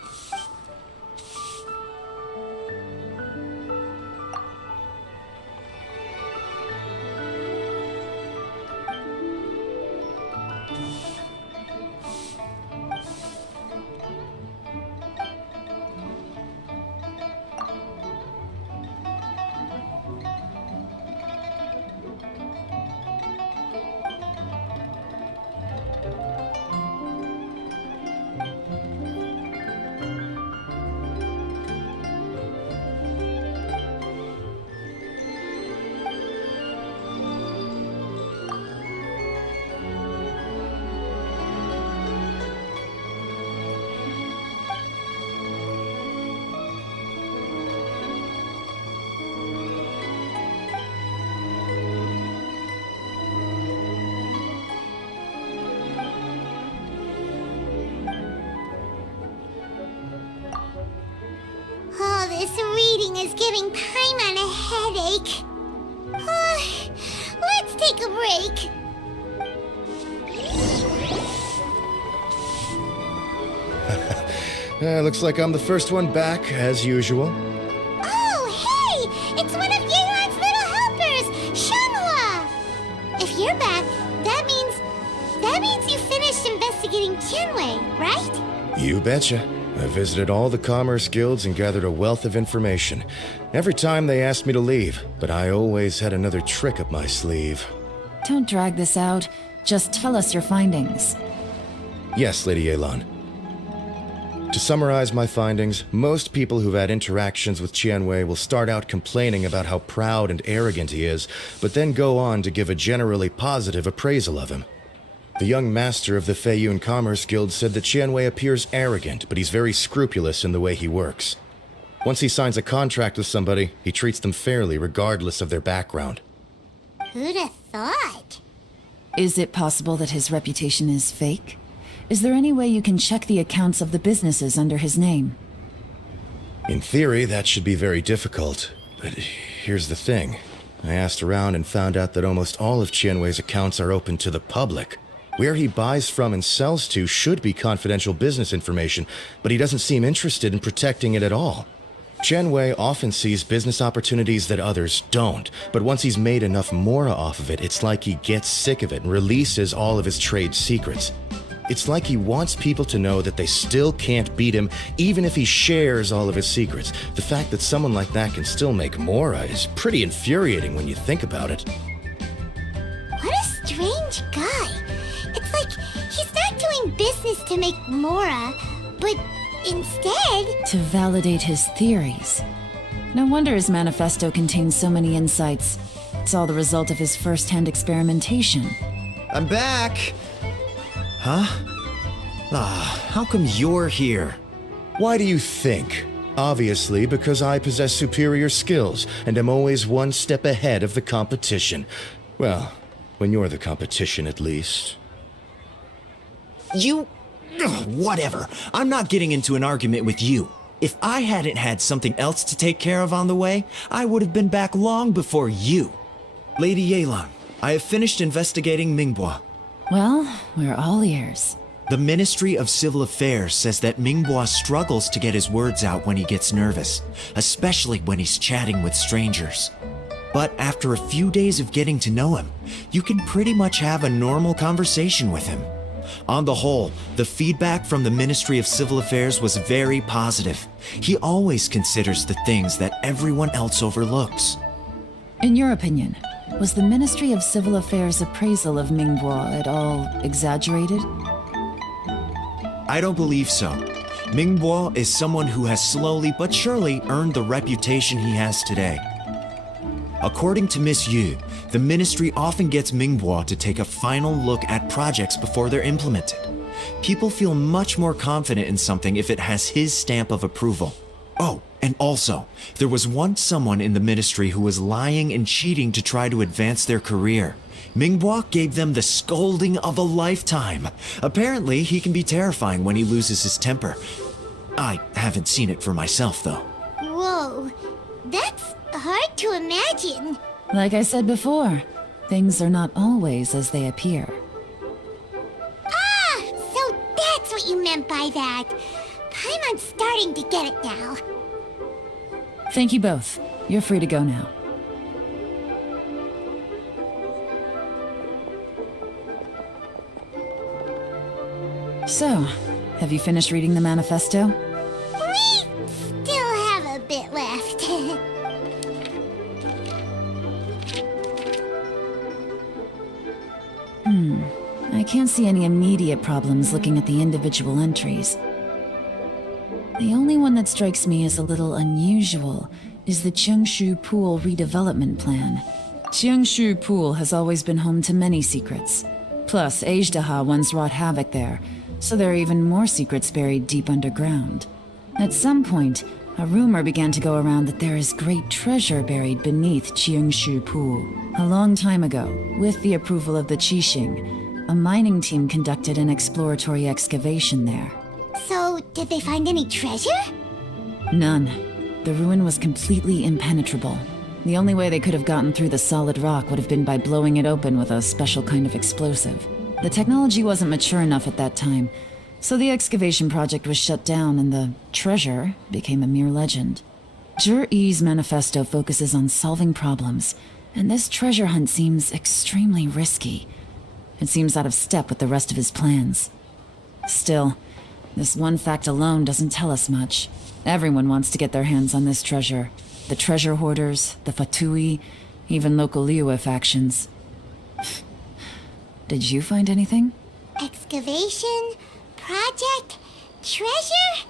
thing is giving Paimon a headache. Let's take a break. Looks like I'm the first one back, as usual. Oh, hey! It's one of Yelan's little helpers, Shanghua! If you're back, that means you finished investigating Tianwei, right? You betcha. I visited all the commerce guilds and gathered a wealth of information. Every time they asked me to leave, but I always had another trick up my sleeve. Don't drag this out. Just tell us your findings. Yes, Lady Yelan. To summarize my findings, most people who've had interactions with Tianwei will start out complaining about how proud and arrogant he is, but then go on to give a generally positive appraisal of him. The young master of the Feiyun Commerce Guild said that Tianwei appears arrogant, but he's very scrupulous in the way he works. Once he signs a contract with somebody, he treats them fairly regardless of their background. Who'd have thought? Is it possible that his reputation is fake? Is there any way you can check the accounts of the businesses under his name? In theory, that should be very difficult, but here's the thing. I asked around and found out that almost all of Tianwei's accounts are open to the public. Where he buys from and sells to should be confidential business information, but he doesn't seem interested in protecting it at all. Tianwei often sees business opportunities that others don't, but once he's made enough mora off of it, it's like he gets sick of it and releases all of his trade secrets. It's like he wants people to know that they still can't beat him, even if he shares all of his secrets. The fact that someone like that can still make mora is pretty infuriating when you think about it. What a strange guy. It's like he's not doing business to make mora, but instead... to validate his theories. No wonder his manifesto contains so many insights. It's all the result of his first-hand experimentation. I'm back! Huh? How come you're here? Why do you think? Obviously, because I possess superior skills and am always one step ahead of the competition. Well, when you're the competition, at least. You... whatever. I'm not getting into an argument with you. If I hadn't had something else to take care of on the way, I would have been back long before you. Lady Yelan, I have finished investigating Mingbo. Well, we're all ears. The Ministry of Civil Affairs says that Mingbo struggles to get his words out when he gets nervous, especially when he's chatting with strangers. But after a few days of getting to know him, you can pretty much have a normal conversation with him. On the whole, the feedback from the Ministry of Civil Affairs was very positive. He always considers the things that everyone else overlooks. In your opinion, was the Ministry of Civil Affairs' appraisal of Mingbo at all exaggerated? I don't believe so. Mingbo is someone who has slowly but surely earned the reputation he has today. According to Miss Yu, the ministry often gets Mingbo to take a final look at projects before they're implemented. People feel much more confident in something if it has his stamp of approval. Oh, and also, there was once someone in the ministry who was lying and cheating to try to advance their career. Mingbo gave them the scolding of a lifetime. Apparently, he can be terrifying when he loses his temper. I haven't seen it for myself, though. Whoa, that's hard to imagine. Like I said before, things are not always as they appear. Ah, so that's what you meant by that. Paimon's starting to get it now. Thank you both. You're free to go now. So, have you finished reading the manifesto? We still have a bit left. I can't see any immediate problems looking at the individual entries. The only one that strikes me as a little unusual is the Qiangshu Pool redevelopment plan. Qiangshu Pool has always been home to many secrets. Plus, Ajdaha once wrought havoc there, so there are even more secrets buried deep underground. At some point, a rumor began to go around that there is great treasure buried beneath Qiangshu Pool. A long time ago, with the approval of the Qixing, a mining team conducted an exploratory excavation there. So, did they find any treasure? None. the ruin was completely impenetrable. The only way they could have gotten through the solid rock would have been by blowing it open with a special kind of explosive. The technology wasn't mature enough at that time, so the excavation project was shut down and the treasure became a mere legend. Zhi-Yi's manifesto focuses on solving problems, and this treasure hunt seems extremely risky. It seems out of step with the rest of his plans. Still, this one fact alone doesn't tell us much. Everyone wants to get their hands on this treasure. The treasure hoarders, the Fatui, even local Liyue factions. Did you find anything? Excavation? Project? Treasure?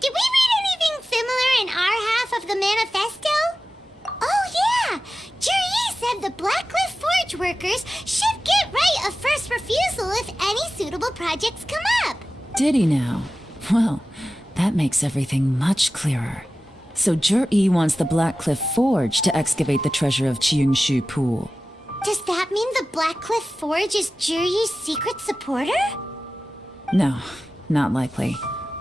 Did we read anything similar in our half of the manifesto? Oh yeah! Juri said the Blackcliff Forge workers should get right of first refusal if any suitable projects come up. Did he now? Well, that makes everything much clearer. So Zhi-Yi wants the Blackcliff Forge to excavate the treasure of Qingshu Pool. Does that mean the Blackcliff Forge is Juri's secret supporter? No, not likely.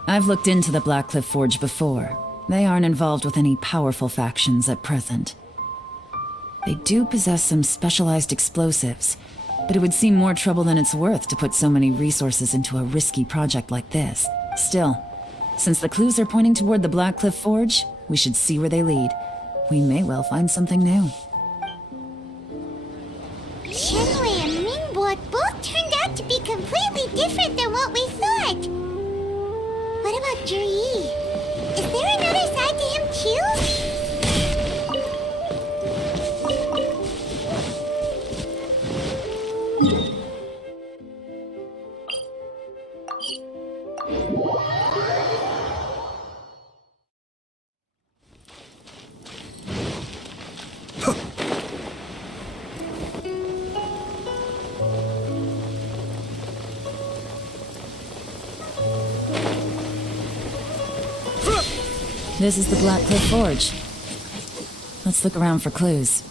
I've looked into the Blackcliff Forge before. They aren't involved with any powerful factions at present. They do possess some specialized explosives, but it would seem more trouble than it's worth to put so many resources into a risky project like this. Still, since the clues are pointing toward the Blackcliff Forge, we should see where they lead. We may well find something new. Qianwei and Mingbo both turned out to be completely different than what we thought. What about Juri? Is there another side to him too? This is the Blackcliff Forge. Let's look around for clues.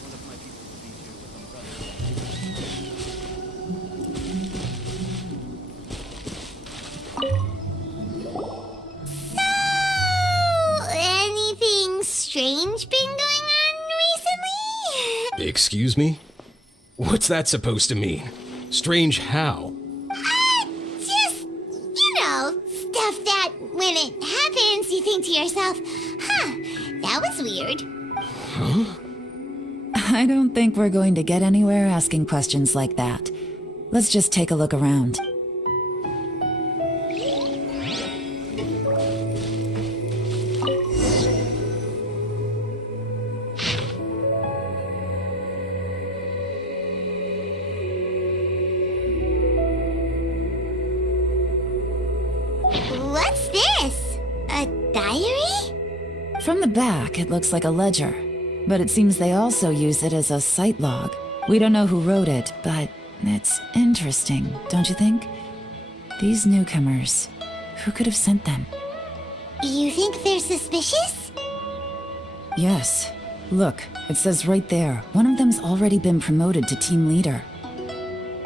Anything strange been going on recently? Excuse me? What's that supposed to mean? Strange how? Just, stuff that when it happens, you think to yourself, that was weird. I don't think we're going to get anywhere asking questions like that. Let's just take a look around. What's this? A diary? From the back, it looks like a ledger, but it seems they also use it as a site log. We don't know who wrote it, but it's interesting, don't you think? These newcomers, who could have sent them? You think they're suspicious? Yes. Look, it says right there, one of them's already been promoted to team leader.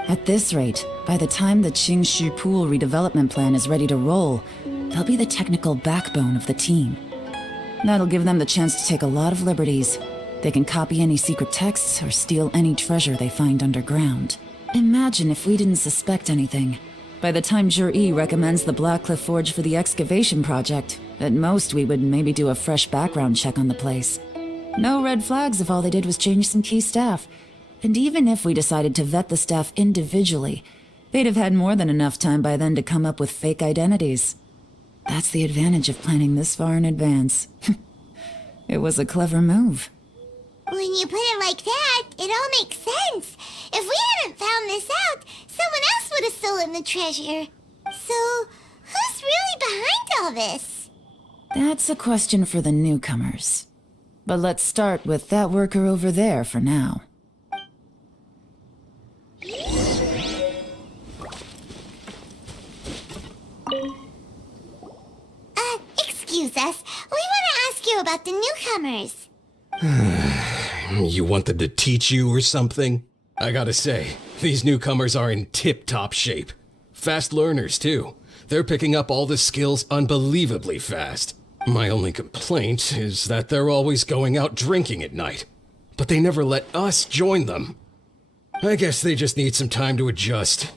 At this rate, by the time the Qingshu Pool redevelopment plan is ready to roll, they'll be the technical backbone of the team. That'll give them the chance to take a lot of liberties. They can copy any secret texts or steal any treasure they find underground. Imagine if we didn't suspect anything. By the time Juri recommends the Blackcliff Forge for the excavation project, at most we would maybe do a fresh background check on the place. No red flags if all they did was change some key staff. And even if we decided to vet the staff individually, they'd have had more than enough time by then to come up with fake identities. That's the advantage of planning this far in advance. It was a clever move. When you put it like that, it all makes sense. If we hadn't found this out, someone else would have stolen the treasure. So, who's really behind all this? That's a question for the newcomers. But let's start with that worker over there for now. Excuse us. We want to ask you about the newcomers. You want them to teach you or something? I gotta say, these newcomers are in tip-top shape. Fast learners, too. They're picking up all the skills unbelievably fast. My only complaint is that they're always going out drinking at night, but they never let us join them. I guess they just need some time to adjust.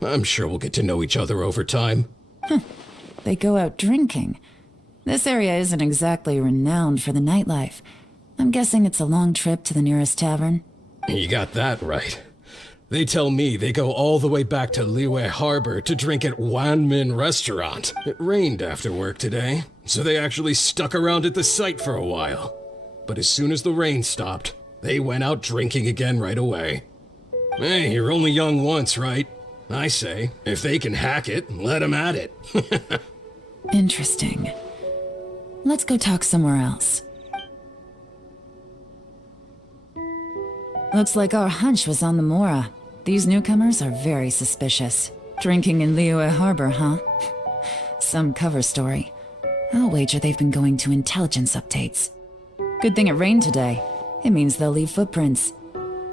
I'm sure we'll get to know each other over time. They go out drinking. This area isn't exactly renowned for the nightlife. I'm guessing it's a long trip to the nearest tavern. You got that right. They tell me they go all the way back to Liyue Harbor to drink at Wanmin Restaurant. It rained after work today, so they actually stuck around at the site for a while. But as soon as the rain stopped, they went out drinking again right away. Hey, you're only young once, right? I say, if they can hack it, let 'em at it. Interesting. Let's go talk somewhere else. Looks like our hunch was on the Mora. These newcomers are very suspicious. Drinking in Liyue Harbor, huh? Some cover story. I'll wager they've been going to intelligence updates. Good thing it rained today. It means they'll leave footprints.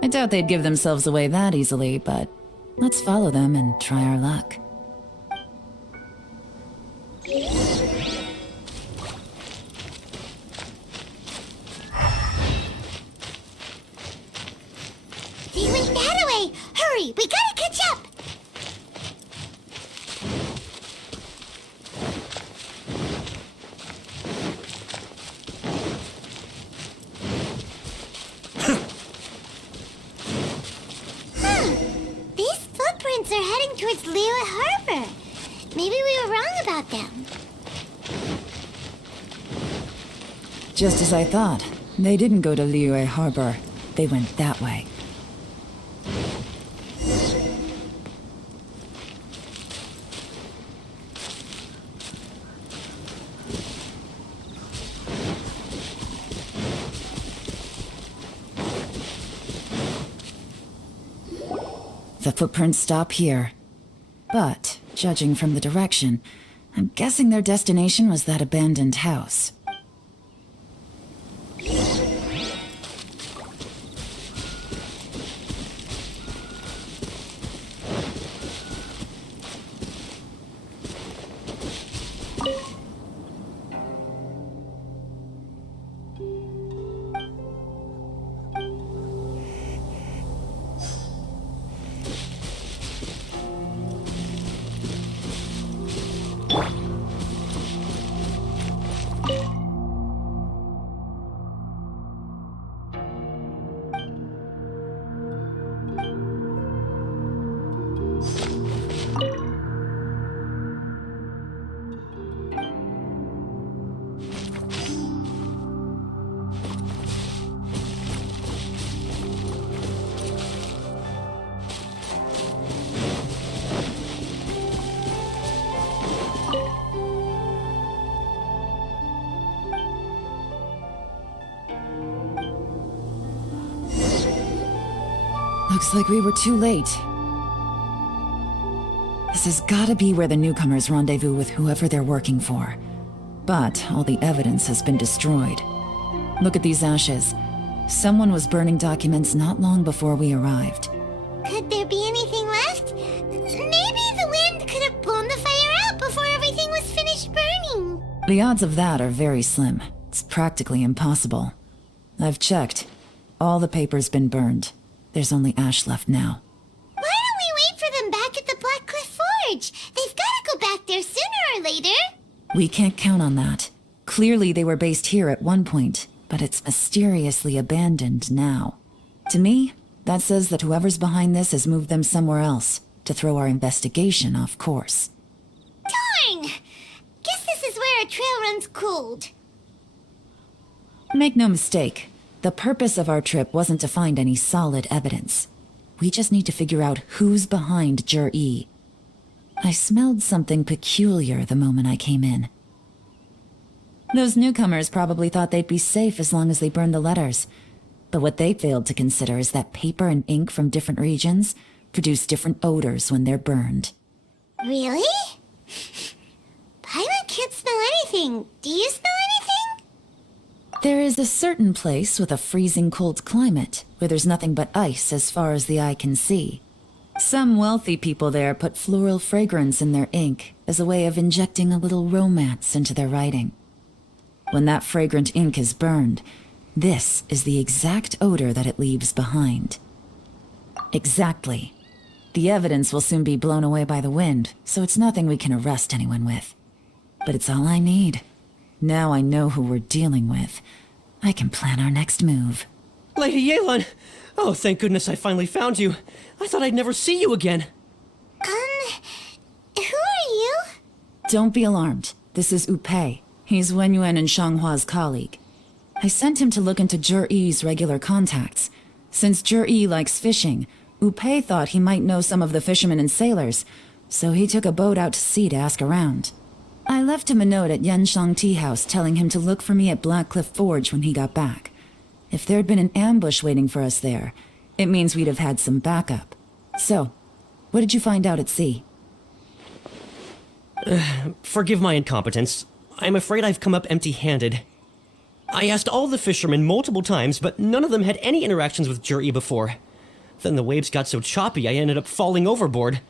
I doubt they'd give themselves away that easily, but let's follow them and try our luck. They went that way! Hurry, we gotta catch up! These footprints are heading towards Liyue Harbor. Maybe we were wrong about them. Just as I thought. They didn't go to Liyue Harbor. They went that way. The footprints stop here. But, judging from the direction, I'm guessing their destination was that abandoned house. Looks like we were too late. This has gotta be where the newcomers rendezvous with whoever they're working for. But all the evidence has been destroyed. Look at these ashes. Someone was burning documents not long before we arrived. Could there be anything left? Maybe the wind could have blown the fire out before everything was finished burning. The odds of that are very slim. It's practically impossible. I've checked. All the paper's been burned. There's only ash left now. Why don't we wait for them back at the Black Cliff Forge? They've got to go back there sooner or later. We can't count on that. Clearly they were based here at one point, but it's mysteriously abandoned now. To me, that says that whoever's behind this has moved them somewhere else to throw our investigation off course. Darn! Guess this is where a trail runs cold. Make no mistake, the purpose of our trip wasn't to find any solid evidence. We just need to figure out who's behind Jur-E. I smelled something peculiar the moment I came in. Those newcomers probably thought they'd be safe as long as they burned the letters. But what they failed to consider is that paper and ink from different regions produce different odors when they're burned. Really? Paimon can't smell anything. Do you smell anything? There is a certain place with a freezing cold climate where there's nothing but ice as far as the eye can see. Some wealthy people there put floral fragrance in their ink as a way of injecting a little romance into their writing. When that fragrant ink is burned, this is the exact odor that it leaves behind. Exactly. The evidence will soon be blown away by the wind, so it's nothing we can arrest anyone with. But it's all I need. Now I know who we're dealing with. I can plan our next move. Lady Yelan! Oh, thank goodness I finally found you. I thought I'd never see you again. Who are you? Don't be alarmed. This is Upei. He's Wenyuan and Shanghua's colleague. I sent him to look into Zhi's regular contacts. Since Zhi likes fishing, Upei thought he might know some of the fishermen and sailors, so he took a boat out to sea to ask around. I left him a note at Yanshang Tea House telling him to look for me at Blackcliff Forge when he got back. If there'd been an ambush waiting for us there, it means we'd have had some backup. So, what did you find out at sea? Forgive my incompetence. I'm afraid I've come up empty-handed. I asked all the fishermen multiple times, but none of them had any interactions with Zhi before. Then the waves got so choppy I ended up falling overboard.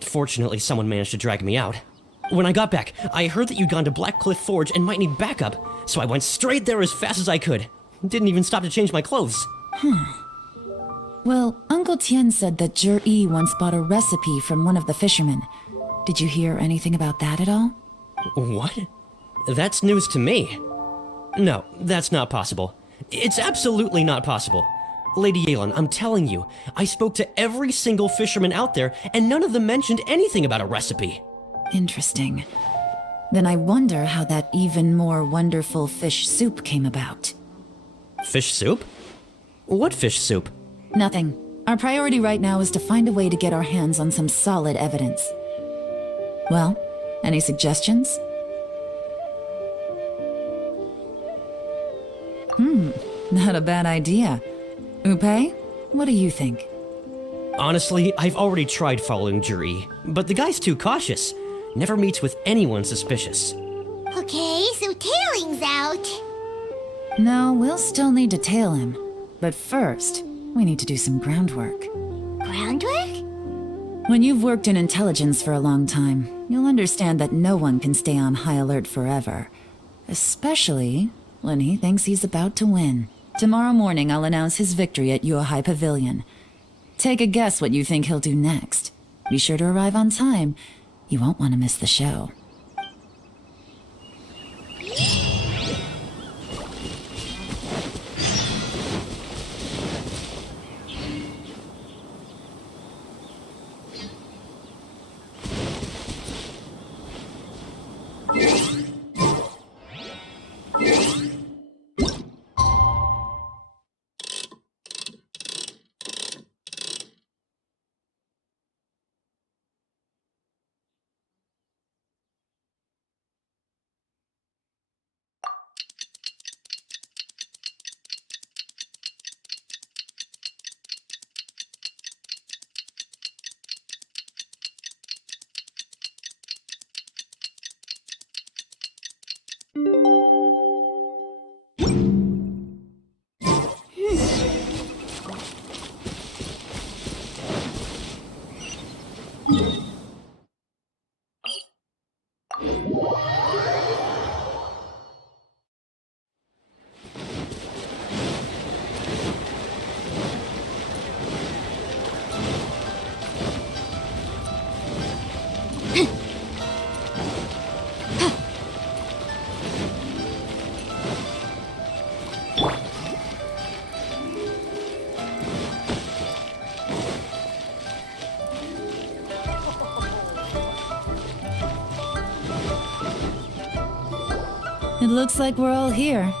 Fortunately, someone managed to drag me out. When I got back, I heard that you'd gone to Blackcliff Forge and might need backup, so I went straight there as fast as I could. Didn't even stop to change my clothes. Well, Uncle Tian said that Zhi once bought a recipe from one of the fishermen. Did you hear anything about that at all? What? That's news to me. No, that's not possible. It's absolutely not possible. Lady Yelan, I'm telling you, I spoke to every single fisherman out there, and none of them mentioned anything about a recipe. Interesting. Then I wonder how that even more wonderful fish soup came about. Fish soup? What fish soup? Nothing. Our priority right now is to find a way to get our hands on some solid evidence. Well, any suggestions? Not a bad idea. Upei, what do you think? Honestly, I've already tried following Zhi, but the guy's too cautious. Never meets with anyone suspicious. Okay, so tailing's out. No, we'll still need to tail him. But first, we need to do some groundwork. Groundwork? When you've worked in intelligence for a long time, you'll understand that no one can stay on high alert forever. Especially when he thinks he's about to win. Tomorrow morning, I'll announce his victory at Yuehai Pavilion. Take a guess what you think he'll do next. Be sure to arrive on time. You won't want to miss the show. It looks like we're all here.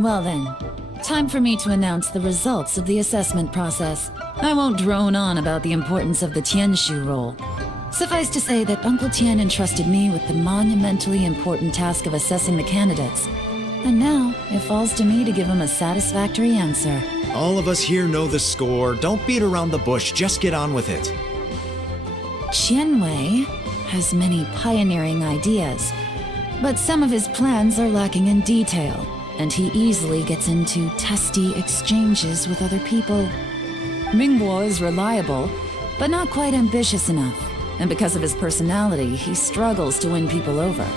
Well then, time for me to announce the results of the assessment process. I won't drone on about the importance of the Tianshu role. Suffice to say that Uncle Tian entrusted me with the monumentally important task of assessing the candidates. And now, it falls to me to give him a satisfactory answer. All of us here know the score. Don't beat around the bush, just get on with it. Qianwei has many pioneering ideas, but some of his plans are lacking in detail, and he easily gets into testy exchanges with other people. Mingguo is reliable, but not quite ambitious enough, and because of his personality, he struggles to win people over.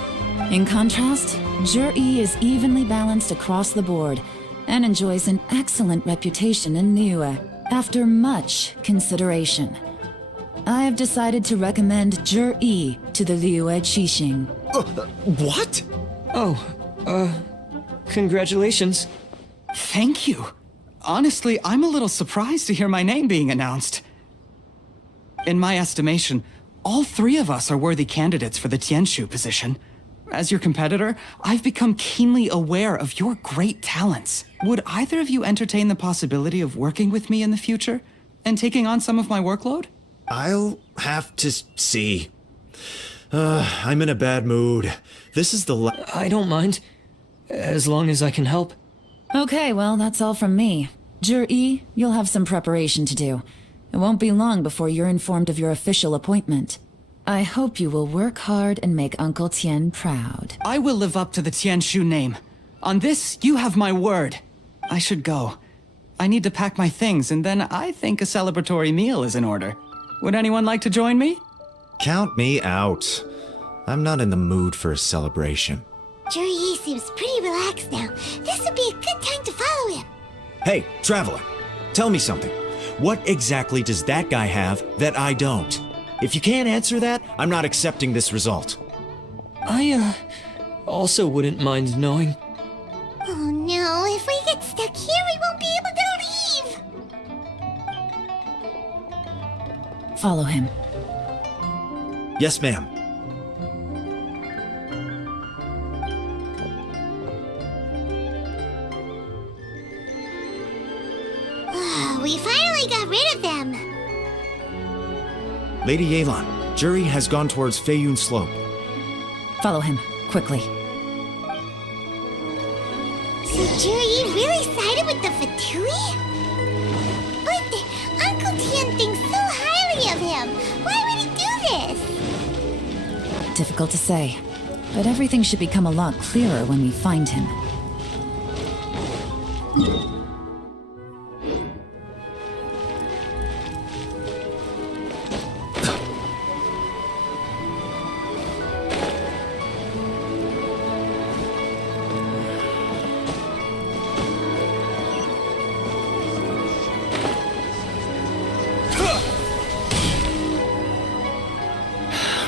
In contrast, Zhi is evenly balanced across the board and enjoys an excellent reputation in Niue after much consideration. I have decided to recommend Zhi to the Liue Qixing. What? Congratulations. Thank you. Honestly, I'm a little surprised to hear my name being announced. In my estimation, all three of us are worthy candidates for the Tianshu position. As your competitor, I've become keenly aware of your great talents. Would either of you entertain the possibility of working with me in the future and taking on some of my workload? I'll have to see. I'm in a bad mood. This is the I don't mind, as long as I can help. Okay, well, that's all from me. Zhi, you'll have some preparation to do. It won't be long before you're informed of your official appointment. I hope you will work hard and make Uncle Tien proud. I will live up to the Tianshu name. On this, you have my word. I should go. I need to pack my things, and then I think a celebratory meal is in order. Would anyone like to join me? Count me out. I'm not in the mood for a celebration. Zhi seems pretty relaxed now. This would be a good time to follow him. Hey, traveler, tell me something. What exactly does that guy have that I don't? If you can't answer that, I'm not accepting this result. I, also wouldn't mind knowing. Oh no, if we get stuck here, we won't be able to leave! Follow him. Yes, ma'am. We finally got rid of them! Lady Yelan, Zhi has gone towards Feiyun Slope. Follow him, quickly. So Zhi really sided with the Fatui? But Uncle Tien thinks so highly of him. Why would he do this? Difficult to say, but everything should become a lot clearer when we find him.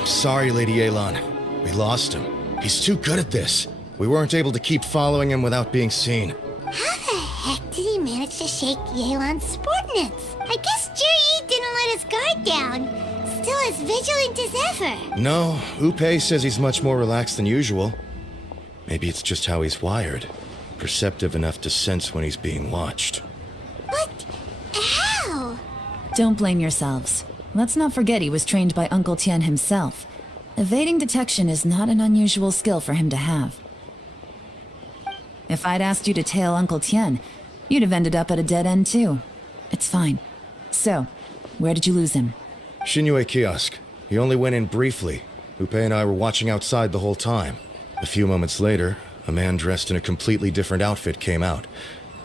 Sorry, Lady Yelan. We lost him. He's too good at this. We weren't able to keep following him without being seen. How the heck did he manage to shake Yelan's subordinates? I guess Zhi didn't let his guard down. Still as vigilant as ever. No, Upei says he's much more relaxed than usual. Maybe it's just how he's wired. Perceptive enough to sense when he's being watched. But how? Don't blame yourselves. Let's not forget he was trained by Uncle Tien himself. Evading detection is not an unusual skill for him to have. If I'd asked you to tail Uncle Tien, you'd have ended up at a dead end too. It's fine. So, where did you lose him? Xinyue kiosk. He only went in briefly. Upei and I were watching outside the whole time. A few moments later, a man dressed in a completely different outfit came out.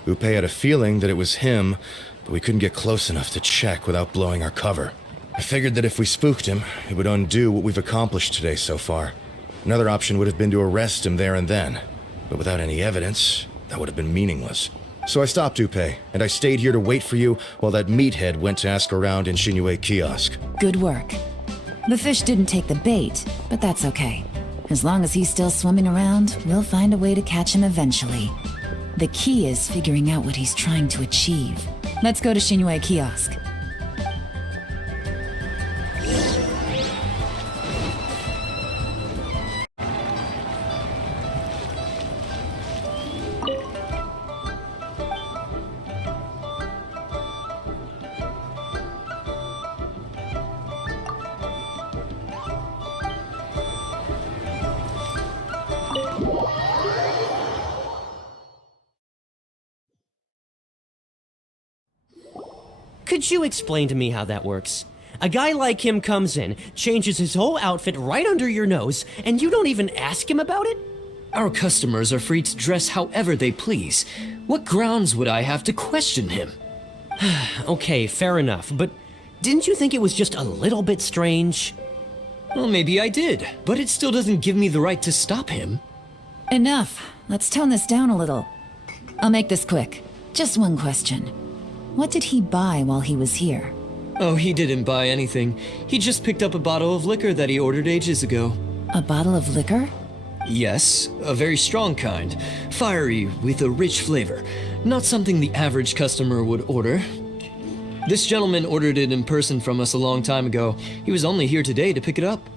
Upei had a feeling that it was him, but we couldn't get close enough to check without blowing our cover. I figured that if we spooked him, it would undo what we've accomplished today so far. Another option would have been to arrest him there and then. But without any evidence, that would have been meaningless. So I stopped Upei, and I stayed here to wait for you while that meathead went to ask around in Xinyue kiosk. Good work. The fish didn't take the bait, but that's okay. As long as he's still swimming around, we'll find a way to catch him eventually. The key is figuring out what he's trying to achieve. Let's go to Xinyue kiosk. Could you explain to me how that works? A guy like him comes in, changes his whole outfit right under your nose, and you don't even ask him about it? Our customers are free to dress however they please. What grounds would I have to question him? Okay, fair enough, but didn't you think it was just a little bit strange? Well, maybe I did, but it still doesn't give me the right to stop him. Enough. Let's tone this down a little. I'll make this quick. Just one question. What did he buy while he was here? Oh, he didn't buy anything. He just picked up a bottle of liquor that he ordered ages ago. A bottle of liquor? Yes, a very strong kind. Fiery, with a rich flavor. Not something the average customer would order. This gentleman ordered it in person from us a long time ago. He was only here today to pick it up.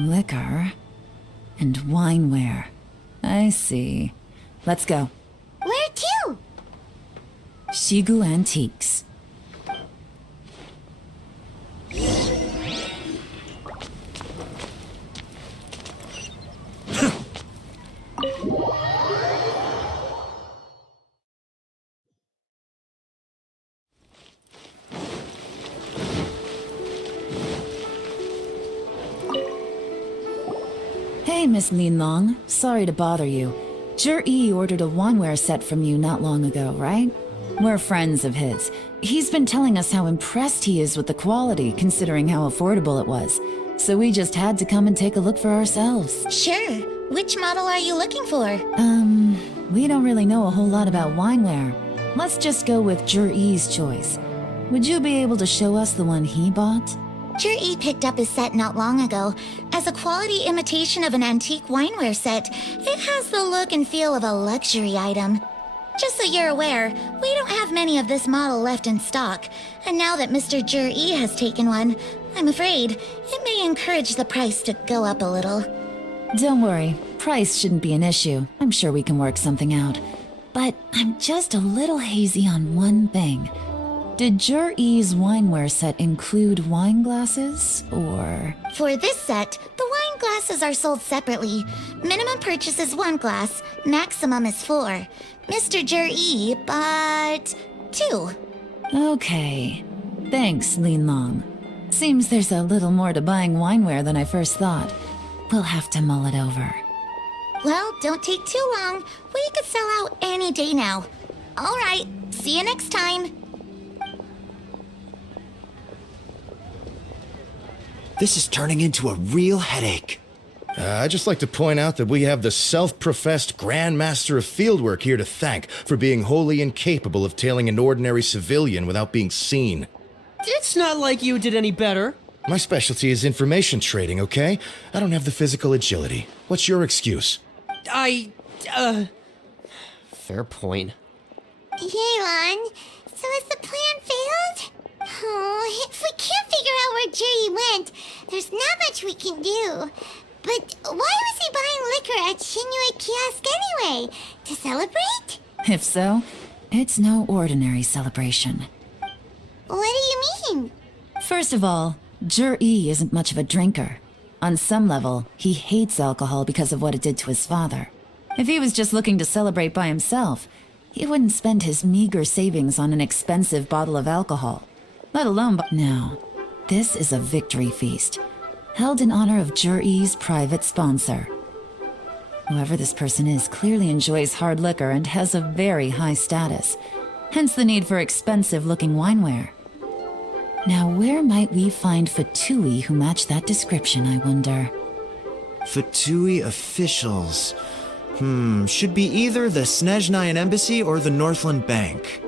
Liquor and wineware. I see. Let's go. Where to? Shigu Antiques. Hey, Miss Lin Long. Sorry to bother you. Zhi ordered a wineware set from you not long ago, right? We're friends of his. He's been telling us how impressed he is with the quality, considering how affordable it was. So we just had to come and take a look for ourselves. Sure. Which model are you looking for? We don't really know a whole lot about wineware. Let's just go with Zhi's choice. Would you be able to show us the one he bought? Zhi picked up his set not long ago. As a quality imitation of an antique wineware set, it has the look and feel of a luxury item. Just so you're aware, we don't have many of this model left in stock, and now that Mr. Zhi has taken one, I'm afraid it may encourage the price to go up a little. Don't worry, price shouldn't be an issue. I'm sure we can work something out. But I'm just a little hazy on one thing. Did Zhi's wineware set include wine glasses, or...? For this set, the wine glasses are sold separately. Minimum purchase is 1 glass, maximum is 4. Mr. Zhi bought 2. Okay. Thanks, Lin Long. Seems there's a little more to buying wineware than I first thought. We'll have to mull it over. Well, don't take too long. We could sell out any day now. All right, see you next time. This is turning into a real headache. I'd just like to point out that we have the self-professed Grand Master of Fieldwork here to thank for being wholly incapable of tailing an ordinary civilian without being seen. It's not like you did any better. My specialty is information trading, okay? I don't have the physical agility. What's your excuse? Fair point. Yelan, so has the plan failed? Oh, if we can't figure out where Zhi went, there's not much we can do. But why was he buying liquor at Xinyue Kiosk anyway? To celebrate? If so, it's no ordinary celebration. What do you mean? First of all, Zhi isn't much of a drinker. On some level, he hates alcohol because of what it did to his father. If he was just looking to celebrate by himself, he wouldn't spend his meager savings on an expensive bottle of alcohol. Let alone No, this is a victory feast, held in honor of Zhi's private sponsor. Whoever this person is clearly enjoys hard liquor and has a very high status, hence the need for expensive-looking wineware. Now, where might we find Fatui who match that description, I wonder? Fatui officials. Should be either the Snezhnayan Embassy or the Northland Bank.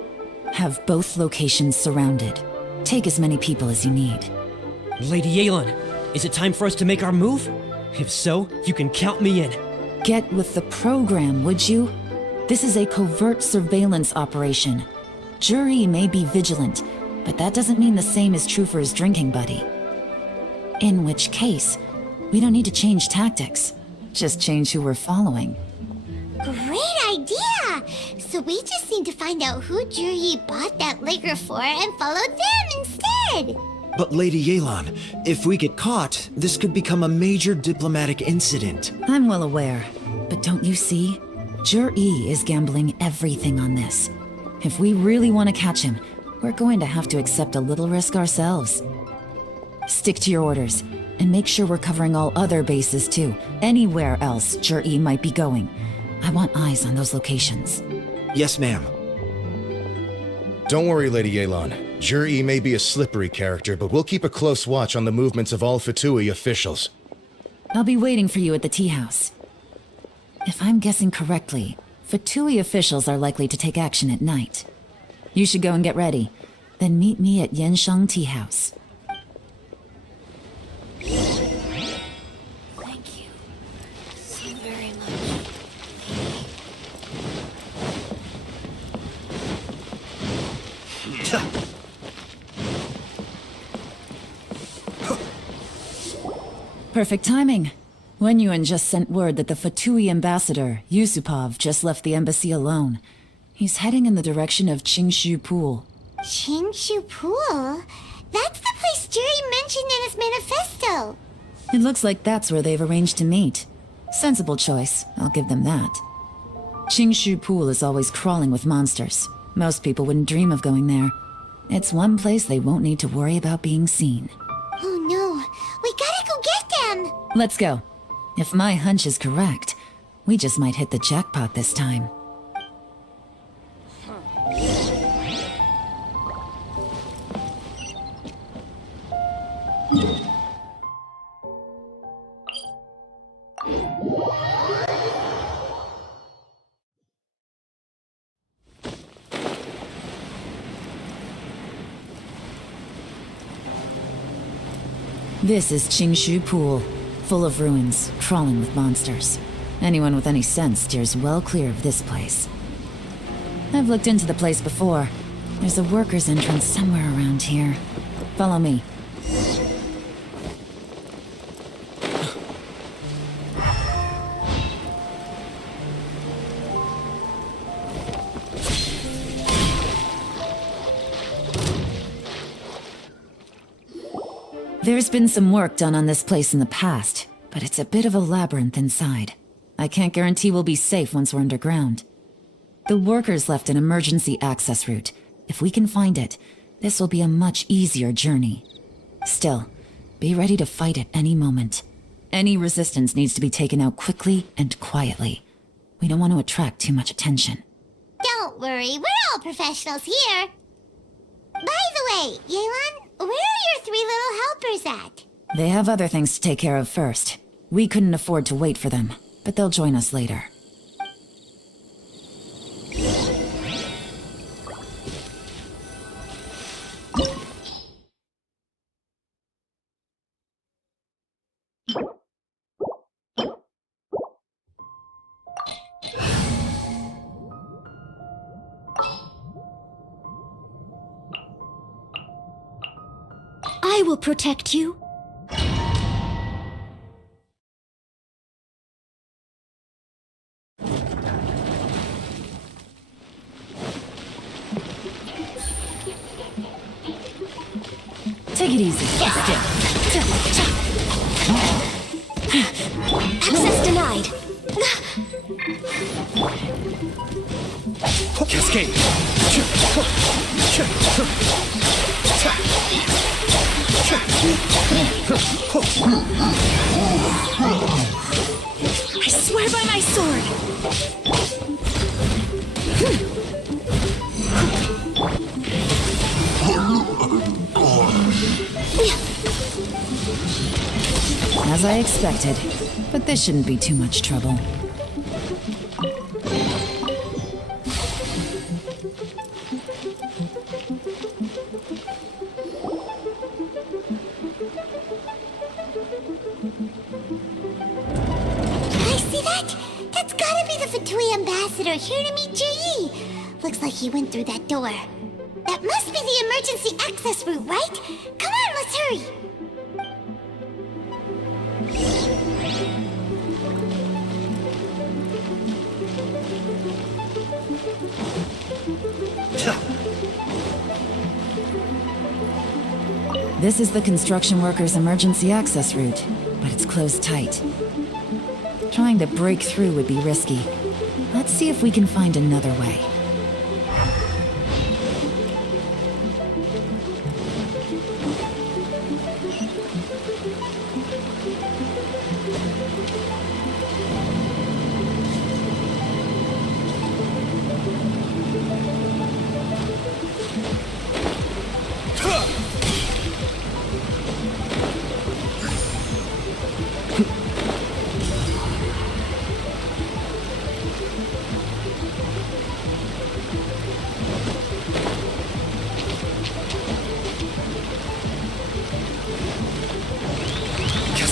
Have both locations surrounded. Take as many people as you need. Lady Yelan, is it time for us to make our move? If so, you can count me in. Get with the program, would you? This is a covert surveillance operation. Zhi may be vigilant, but that doesn't mean the same is true for his drinking buddy. In which case, we don't need to change tactics. Just change who we're following. Great idea! So we just need to find out who Zhi bought that liquor for and follow them instead! But Lady Yelan, if we get caught, this could become a major diplomatic incident. I'm well aware, but don't you see? Zhi is gambling everything on this. If we really want to catch him, we're going to have to accept a little risk ourselves. Stick to your orders, and make sure we're covering all other bases too, anywhere else Zhi might be going. I want eyes on those locations. Yes, ma'am. Don't worry, Lady Yelan. Zhi may be a slippery character, but we'll keep a close watch on the movements of all Fatui officials. I'll be waiting for you at the tea house. If I'm guessing correctly, Fatui officials are likely to take action at night. You should go and get ready. Then meet me at Yansheng Tea House. Thank you so very much. Perfect timing. Wen Yuan just sent word that the Fatui ambassador, Yusupov, just left the embassy alone. He's heading in the direction of Qingshu Pool. Qingshu Pool? That's the place Jerry mentioned in his manifesto. It looks like that's where they've arranged to meet. Sensible choice, I'll give them that. Qingshu Pool is always crawling with monsters. Most people wouldn't dream of going there. It's one place they won't need to worry about being seen. Oh no, we gotta go get them! Let's go. If my hunch is correct, we just might hit the jackpot this time. This is Qingshu Pool, full of ruins, crawling with monsters. Anyone with any sense steers well clear of this place. I've looked into the place before. There's a workers' entrance somewhere around here. Follow me. There's been some work done on this place in the past, but it's a bit of a labyrinth inside. I can't guarantee we'll be safe once we're underground. The workers left an emergency access route. If we can find it, this will be a much easier journey. Still, be ready to fight at any moment. Any resistance needs to be taken out quickly and quietly. We don't want to attract too much attention. Don't worry, we're all professionals here. By the way, Yelan, where are your three little helpers at? They have other things to take care of first. We couldn't afford to wait for them, but they'll join us later. I will protect you. Take it easy. Access denied. Cascade! I swear by my sword. As I expected, but this shouldn't be too much trouble. I see that? That's gotta be the Fatui ambassador here to meet J.E. Looks like he went through that door. That must be the emergency access route, right? Come on, let's hurry. This is the construction workers' emergency access route, but it's closed tight. Trying to break through would be risky. Let's see if we can find another way.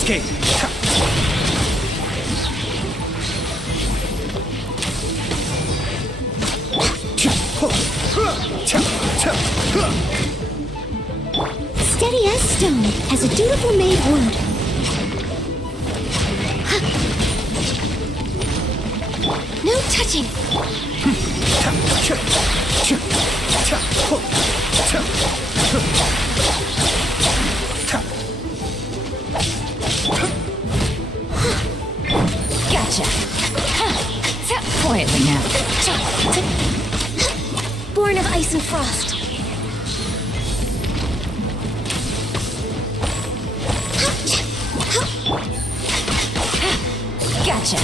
escape! Steady as stone, as a dutiful maid would. No touching. Gotcha. Quietly now. Born of ice and frost. Gotcha.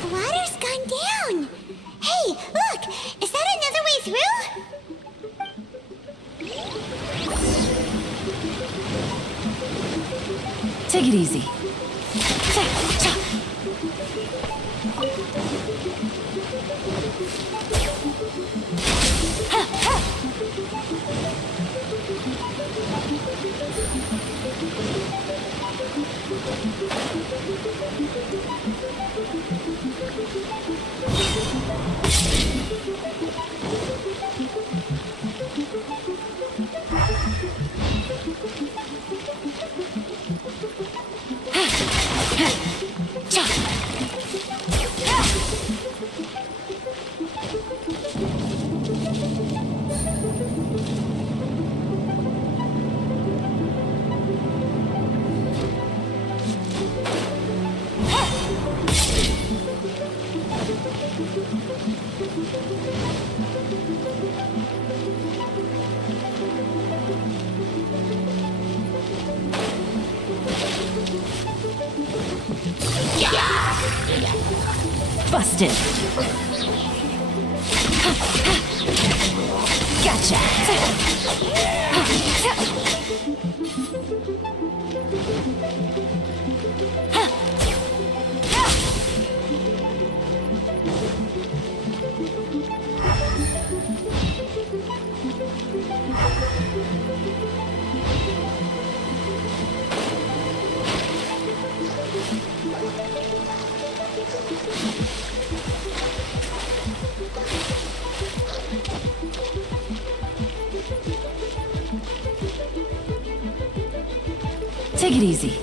The water's gone down. Hey, look! Is that another way through? Take it easy. Busted. Gotcha. Take it easy.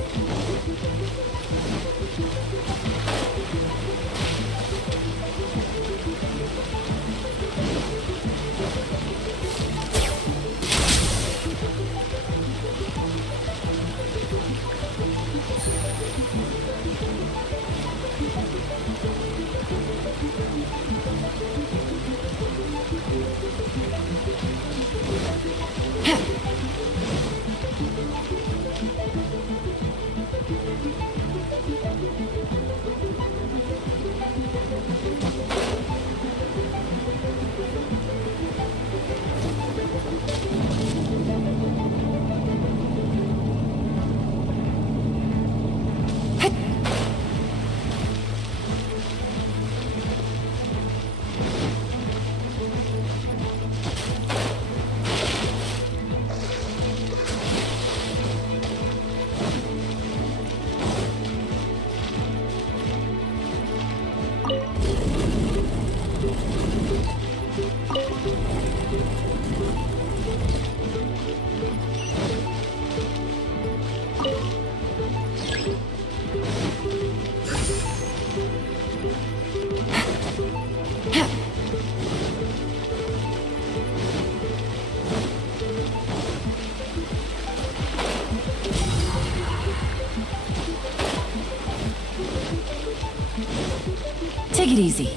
Take it easy.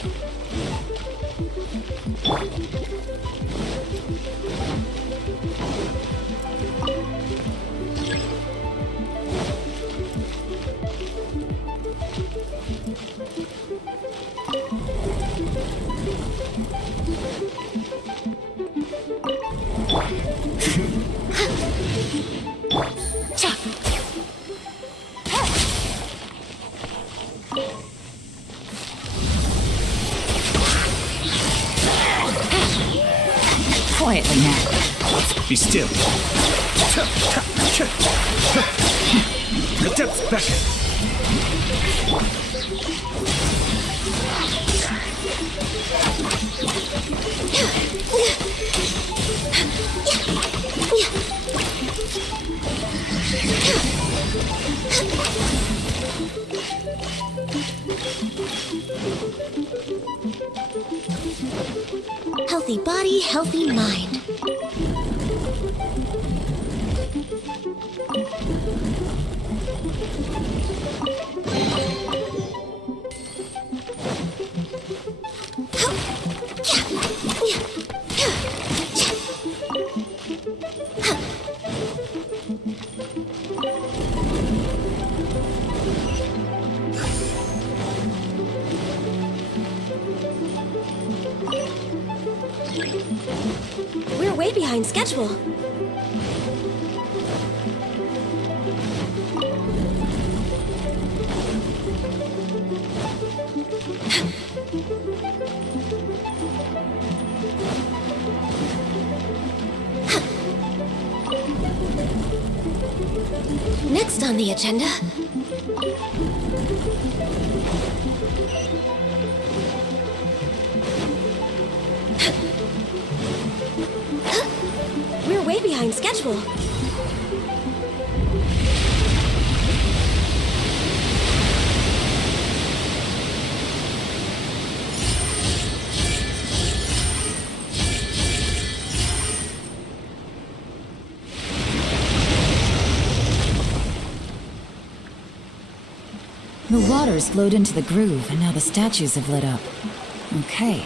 Be still. Step back. Healthy body, healthy mind. We're way behind schedule. Next on the agenda. We're way behind schedule. The water's flowed into the groove, and now the statues have lit up. Okay,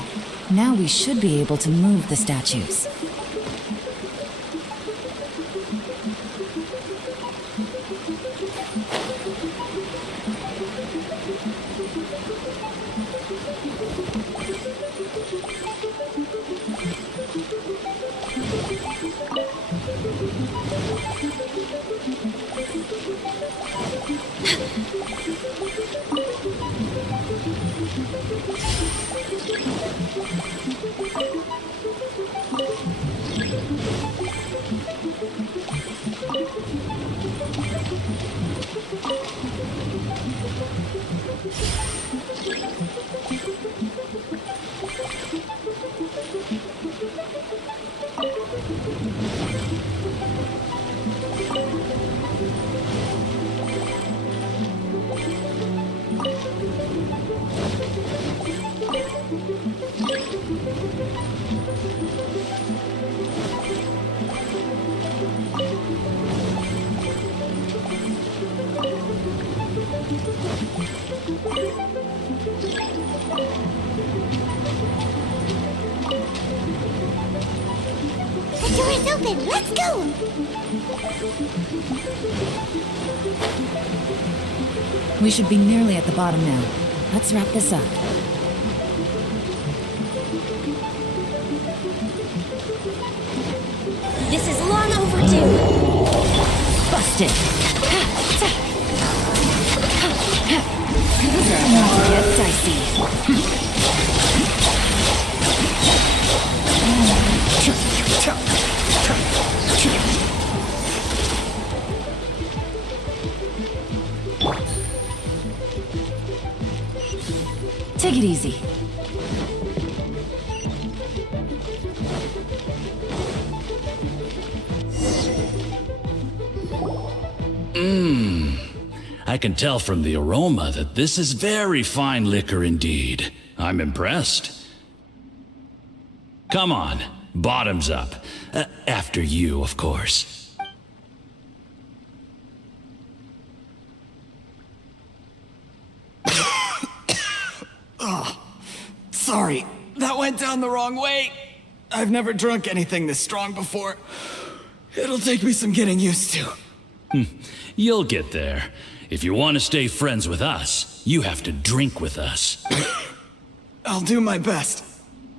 now we should be able to move the statues. The door is open. Let's go. We should be nearly at the bottom now. Let's wrap this up. This is long overdue. Busted! These are about to get dicey. Take it easy. I can tell from the aroma that this is very fine liquor indeed. I'm impressed. Come on, bottoms up. After you, of course. Oh, sorry. That went down the wrong way. I've never drunk anything this strong before. It'll take me some getting used to. You'll get there. If you want to stay friends with us, you have to drink with us. I'll do my best.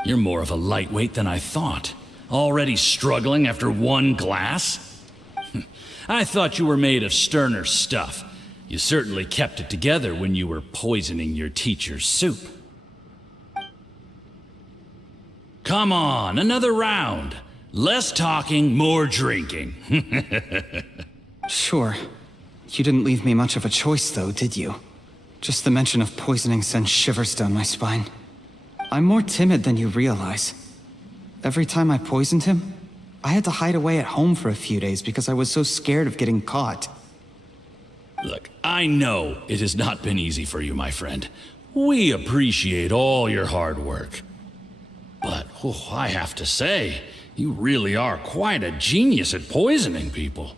You're more of a lightweight than I thought. Already struggling after one glass? I thought you were made of sterner stuff. You certainly kept it together when you were poisoning your teacher's soup. Come on, another round. Less talking, more drinking. Sure. You didn't leave me much of a choice, though, did you? Just the mention of poisoning sends shivers down my spine. I'm more timid than you realize. Every time I poisoned him, I had to hide away at home for a few days because I was so scared of getting caught. Look, I know it has not been easy for you, my friend. We appreciate all your hard work. But, I have to say, you really are quite a genius at poisoning people.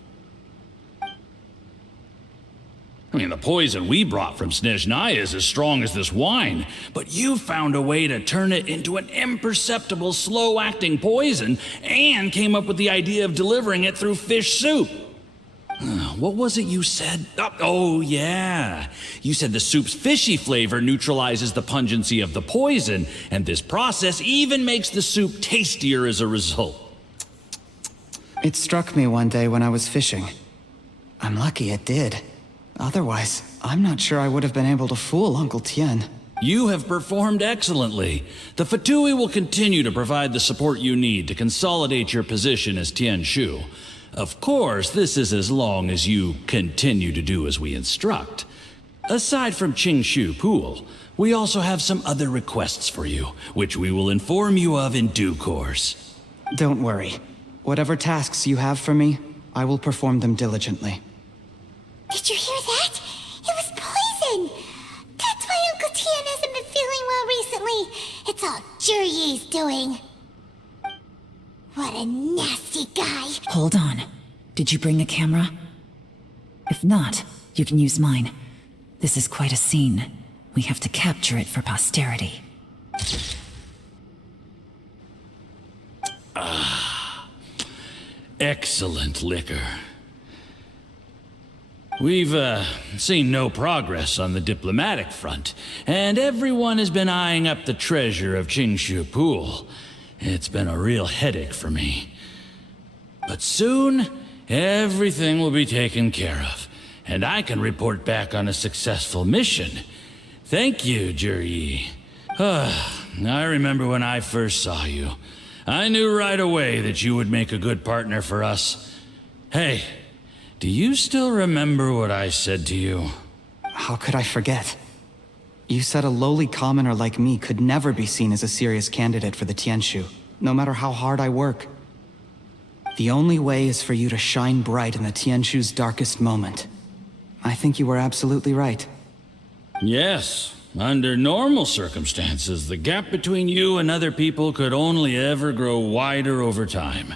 I mean, the poison we brought from Snezhnaya is as strong as this wine, but you found a way to turn it into an imperceptible, slow-acting poison and came up with the idea of delivering it through fish soup. What was it you said? Oh, yeah. You said the soup's fishy flavor neutralizes the pungency of the poison, and this process even makes the soup tastier as a result. It struck me one day when I was fishing. I'm lucky it did. Otherwise, I'm not sure I would have been able to fool Uncle Tien. You have performed excellently. The Fatui will continue to provide the support you need to consolidate your position as Tien Shu. Of course, this is as long as you continue to do as we instruct. Aside from Qingshu Pool, we also have some other requests for you, which we will inform you of in due course. Don't worry. Whatever tasks you have for me, I will perform them diligently. Did you hear that? It was poison! That's why Uncle Tien hasn't been feeling well recently. It's all Jurye's doing. What a nasty guy. Hold on. Did you bring a camera? If not, you can use mine. This is quite a scene. We have to capture it for posterity. Excellent liquor. We've, seen no progress on the diplomatic front, and everyone has been eyeing up the treasure of Qingshu Pool. It's been a real headache for me. But soon, everything will be taken care of, and I can report back on a successful mission. Thank you, Jurye. I remember when I first saw you. I knew right away that you would make a good partner for us. Hey, do you still remember what I said to you? How could I forget? You said a lowly commoner like me could never be seen as a serious candidate for the Tianshu, no matter how hard I work. The only way is for you to shine bright in the Tianshu's darkest moment. I think you were absolutely right. Yes. Under normal circumstances, the gap between you and other people could only ever grow wider over time.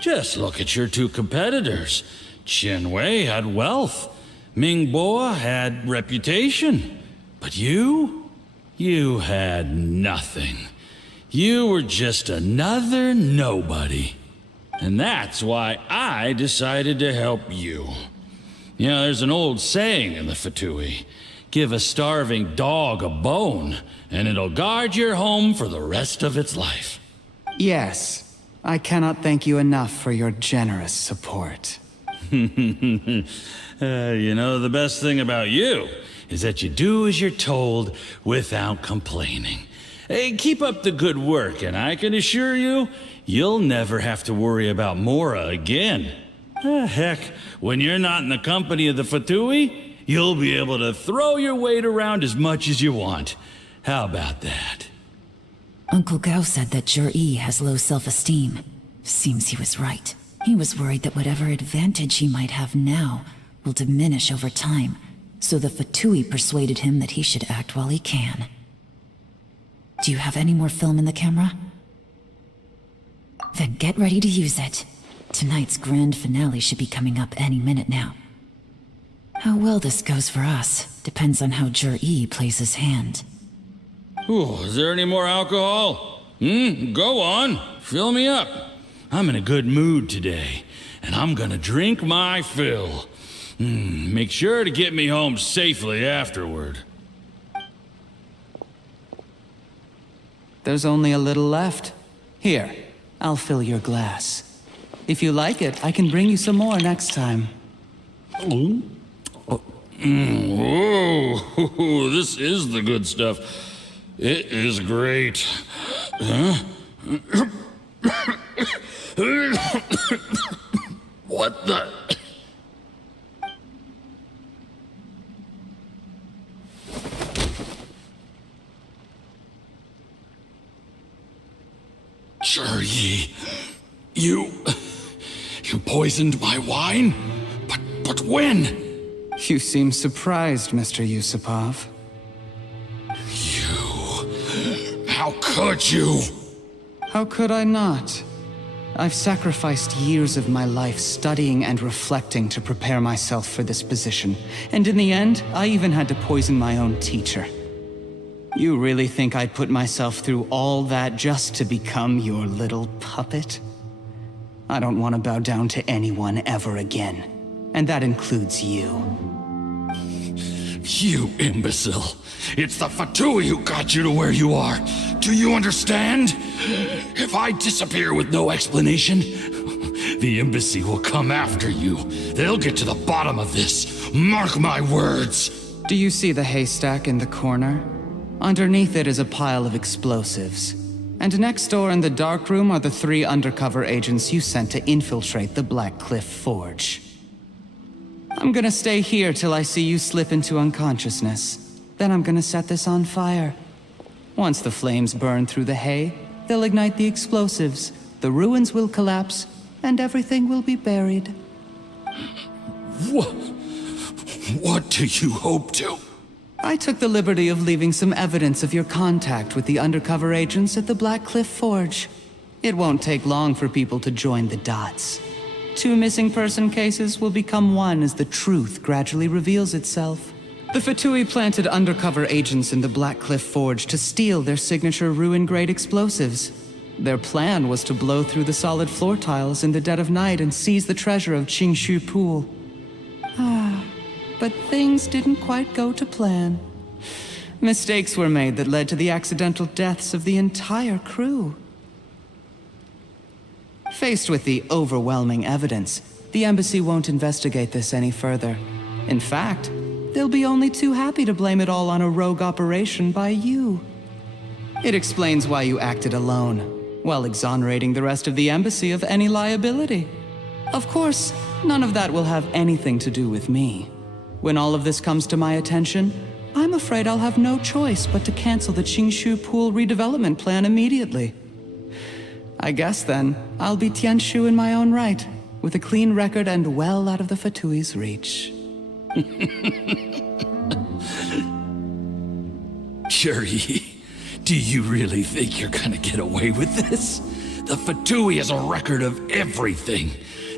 Just look at your two competitors. Qian Wei had wealth. Ming Boa had reputation. But you had nothing. You were just another nobody. And that's why I decided to help you. You know, there's an old saying in the Fatui. Give a starving dog a bone, and it'll guard your home for the rest of its life. Yes. I cannot thank you enough for your generous support. You know, the best thing about you is that you do as you're told without complaining. Hey, keep up the good work, and I can assure you, you'll never have to worry about Mora again. Heck, when you're not in the company of the Fatui, you'll be able to throw your weight around as much as you want. How about that? Uncle Gao said that Jurye has low self-esteem. Seems he was right. He was worried that whatever advantage he might have now will diminish over time, so the Fatui persuaded him that he should act while he can. Do you have any more film in the camera? Then get ready to use it. Tonight's grand finale should be coming up any minute now. How well this goes for us depends on how Jurye plays his hand. Ooh, is there any more alcohol? Go on. Fill me up. I'm in a good mood today, and I'm gonna drink my fill. Make sure to get me home safely afterward. There's only a little left. Here, I'll fill your glass. If you like it, I can bring you some more next time. Whoa, this is the good stuff. It is great. Huh? What the? Yi, you poisoned my wine? But when? You seem surprised, Mr. Yusupov. How could you? How could I not? I've sacrificed years of my life studying and reflecting to prepare myself for this position. And in the end, I even had to poison my own teacher. You really think I'd put myself through all that just to become your little puppet? I don't want to bow down to anyone ever again. And that includes you. You imbecile. It's the Fatui who got you to where you are. Do you understand? If I disappear with no explanation, the embassy will come after you. They'll get to the bottom of this. Mark my words. Do you see the haystack in the corner? Underneath it is a pile of explosives. And next door in the dark room are the 3 undercover agents you sent to infiltrate the Black Cliff Forge. I'm gonna stay here till I see you slip into unconsciousness. Then I'm gonna set this on fire. Once the flames burn through the hay, they'll ignite the explosives, the ruins will collapse, and everything will be buried. What do you hope to? I took the liberty of leaving some evidence of your contact with the undercover agents at the Black Cliff Forge. It won't take long for people to join the dots. 2 missing person cases will become one as the truth gradually reveals itself. The Fatui planted undercover agents in the Black Cliff Forge to steal their signature ruin-grade explosives. Their plan was to blow through the solid floor tiles in the dead of night and seize the treasure of Qingshu Pool. But things didn't quite go to plan. Mistakes were made that led to the accidental deaths of the entire crew. Faced with the overwhelming evidence, the embassy won't investigate this any further. In fact, they'll be only too happy to blame it all on a rogue operation by you. It explains why you acted alone, while exonerating the rest of the embassy of any liability. Of course, none of that will have anything to do with me. When all of this comes to my attention, I'm afraid I'll have no choice but to cancel the Qingshu Pool redevelopment plan immediately. I guess then, I'll be Tianshu in my own right, with a clean record and well out of the Fatui's reach. Yi, do you really think you're gonna get away with this? The Fatui has a record of everything.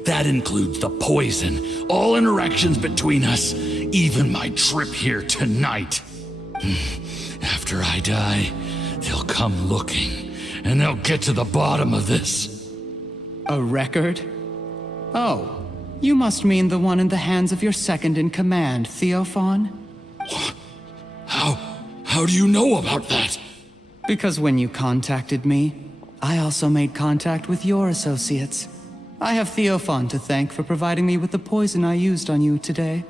That includes the poison, all interactions between us, even my trip here tonight. After I die, they'll come looking, and they'll get to the bottom of this. A record? Oh, you must mean the one in the hands of your second-in-command, Theophan? How do you know about that? Because when you contacted me, I also made contact with your associates. I have Theophan to thank for providing me with the poison I used on you today.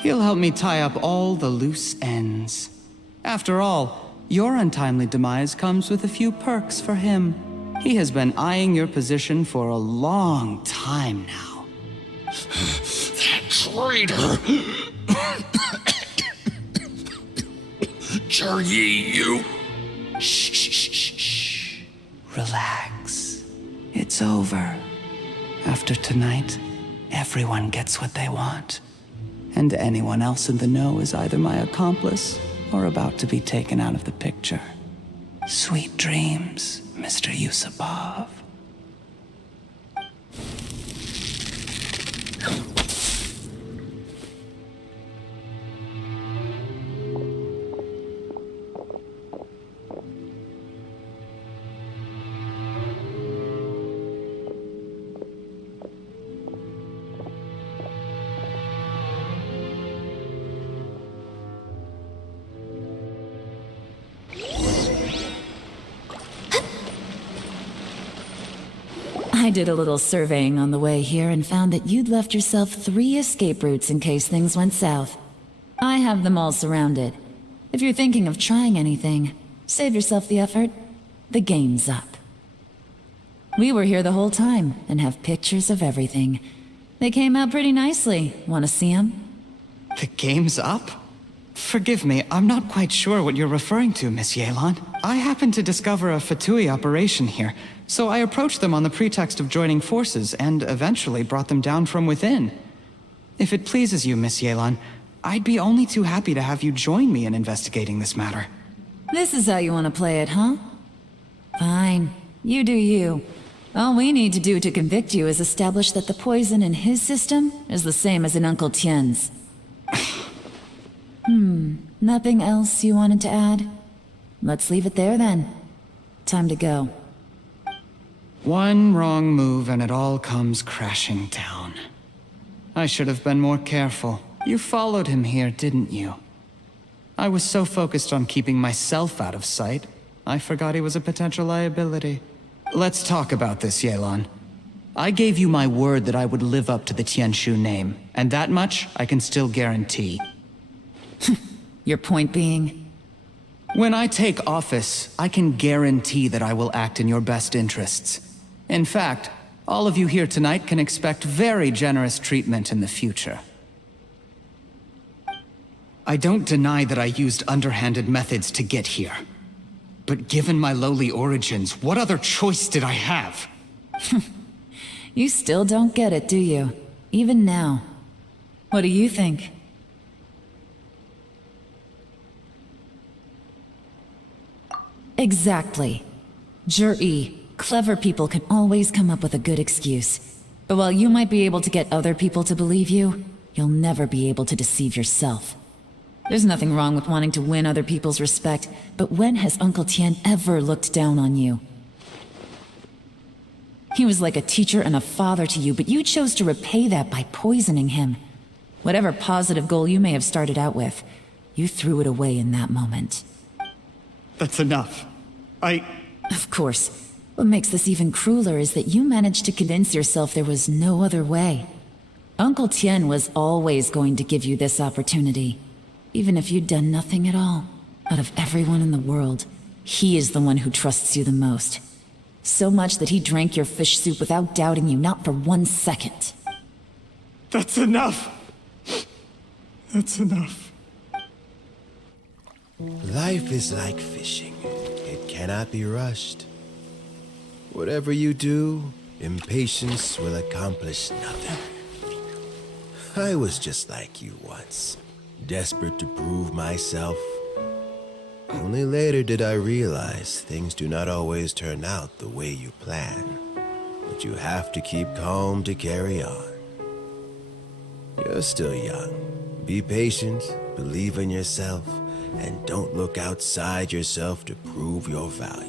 He'll help me tie up all the loose ends. After all, your untimely demise comes with a few perks for him. He has been eyeing your position for a long time now. That traitor! Yi, you... Shh. Relax. It's over. After tonight, everyone gets what they want. And anyone else in the know is either my accomplice or about to be taken out of the picture. Sweet dreams, Mr. Yusupov. I did a little surveying on the way here and found that you'd left yourself 3 escape routes in case things went south. I have them all surrounded. If you're thinking of trying anything, save yourself the effort. The game's up. We were here the whole time and have pictures of everything. They came out pretty nicely. Want to see them? The game's up? Forgive me, I'm not quite sure what you're referring to, Miss Yelan. I happened to discover a Fatui operation here, so I approached them on the pretext of joining forces and eventually brought them down from within. If it pleases you, Miss Yelan, I'd be only too happy to have you join me in investigating this matter. This is how you want to play it, huh? Fine. You do you. All we need to do to convict you is establish that the poison in his system is the same as in Uncle Tien's. Nothing else you wanted to add? Let's leave it there then. Time to go. One wrong move and it all comes crashing down. I should have been more careful. You followed him here, didn't you? I was so focused on keeping myself out of sight, I forgot he was a potential liability. Let's talk about this, Yelan. I gave you my word that I would live up to the Tianshu name, and that much I can still guarantee. Your point being? When I take office, I can guarantee that I will act in your best interests. In fact, all of you here tonight can expect very generous treatment in the future. I don't deny that I used underhanded methods to get here. But given my lowly origins, what other choice did I have? You still don't get it, do you? Even now. What do you think? Exactly. Jur-E, clever people can always come up with a good excuse. But while you might be able to get other people to believe you, you'll never be able to deceive yourself. There's nothing wrong with wanting to win other people's respect, but when has Uncle Tien ever looked down on you? He was like a teacher and a father to you, but you chose to repay that by poisoning him. Whatever positive goal you may have started out with, you threw it away in that moment. That's enough. Of course. What makes this even crueler is that you managed to convince yourself there was no other way. Uncle Tien was always going to give you this opportunity. Even if you'd done nothing at all. Out of everyone in the world, he is the one who trusts you the most. So much that he drank your fish soup without doubting you, not for 1 second. That's enough! That's enough. Life is like fishing. It cannot be rushed. Whatever you do, impatience will accomplish nothing. I was just like you once, desperate to prove myself. Only later did I realize things do not always turn out the way you plan, but you have to keep calm to carry on. You're still young. Be patient, believe in yourself, and don't look outside yourself to prove your value.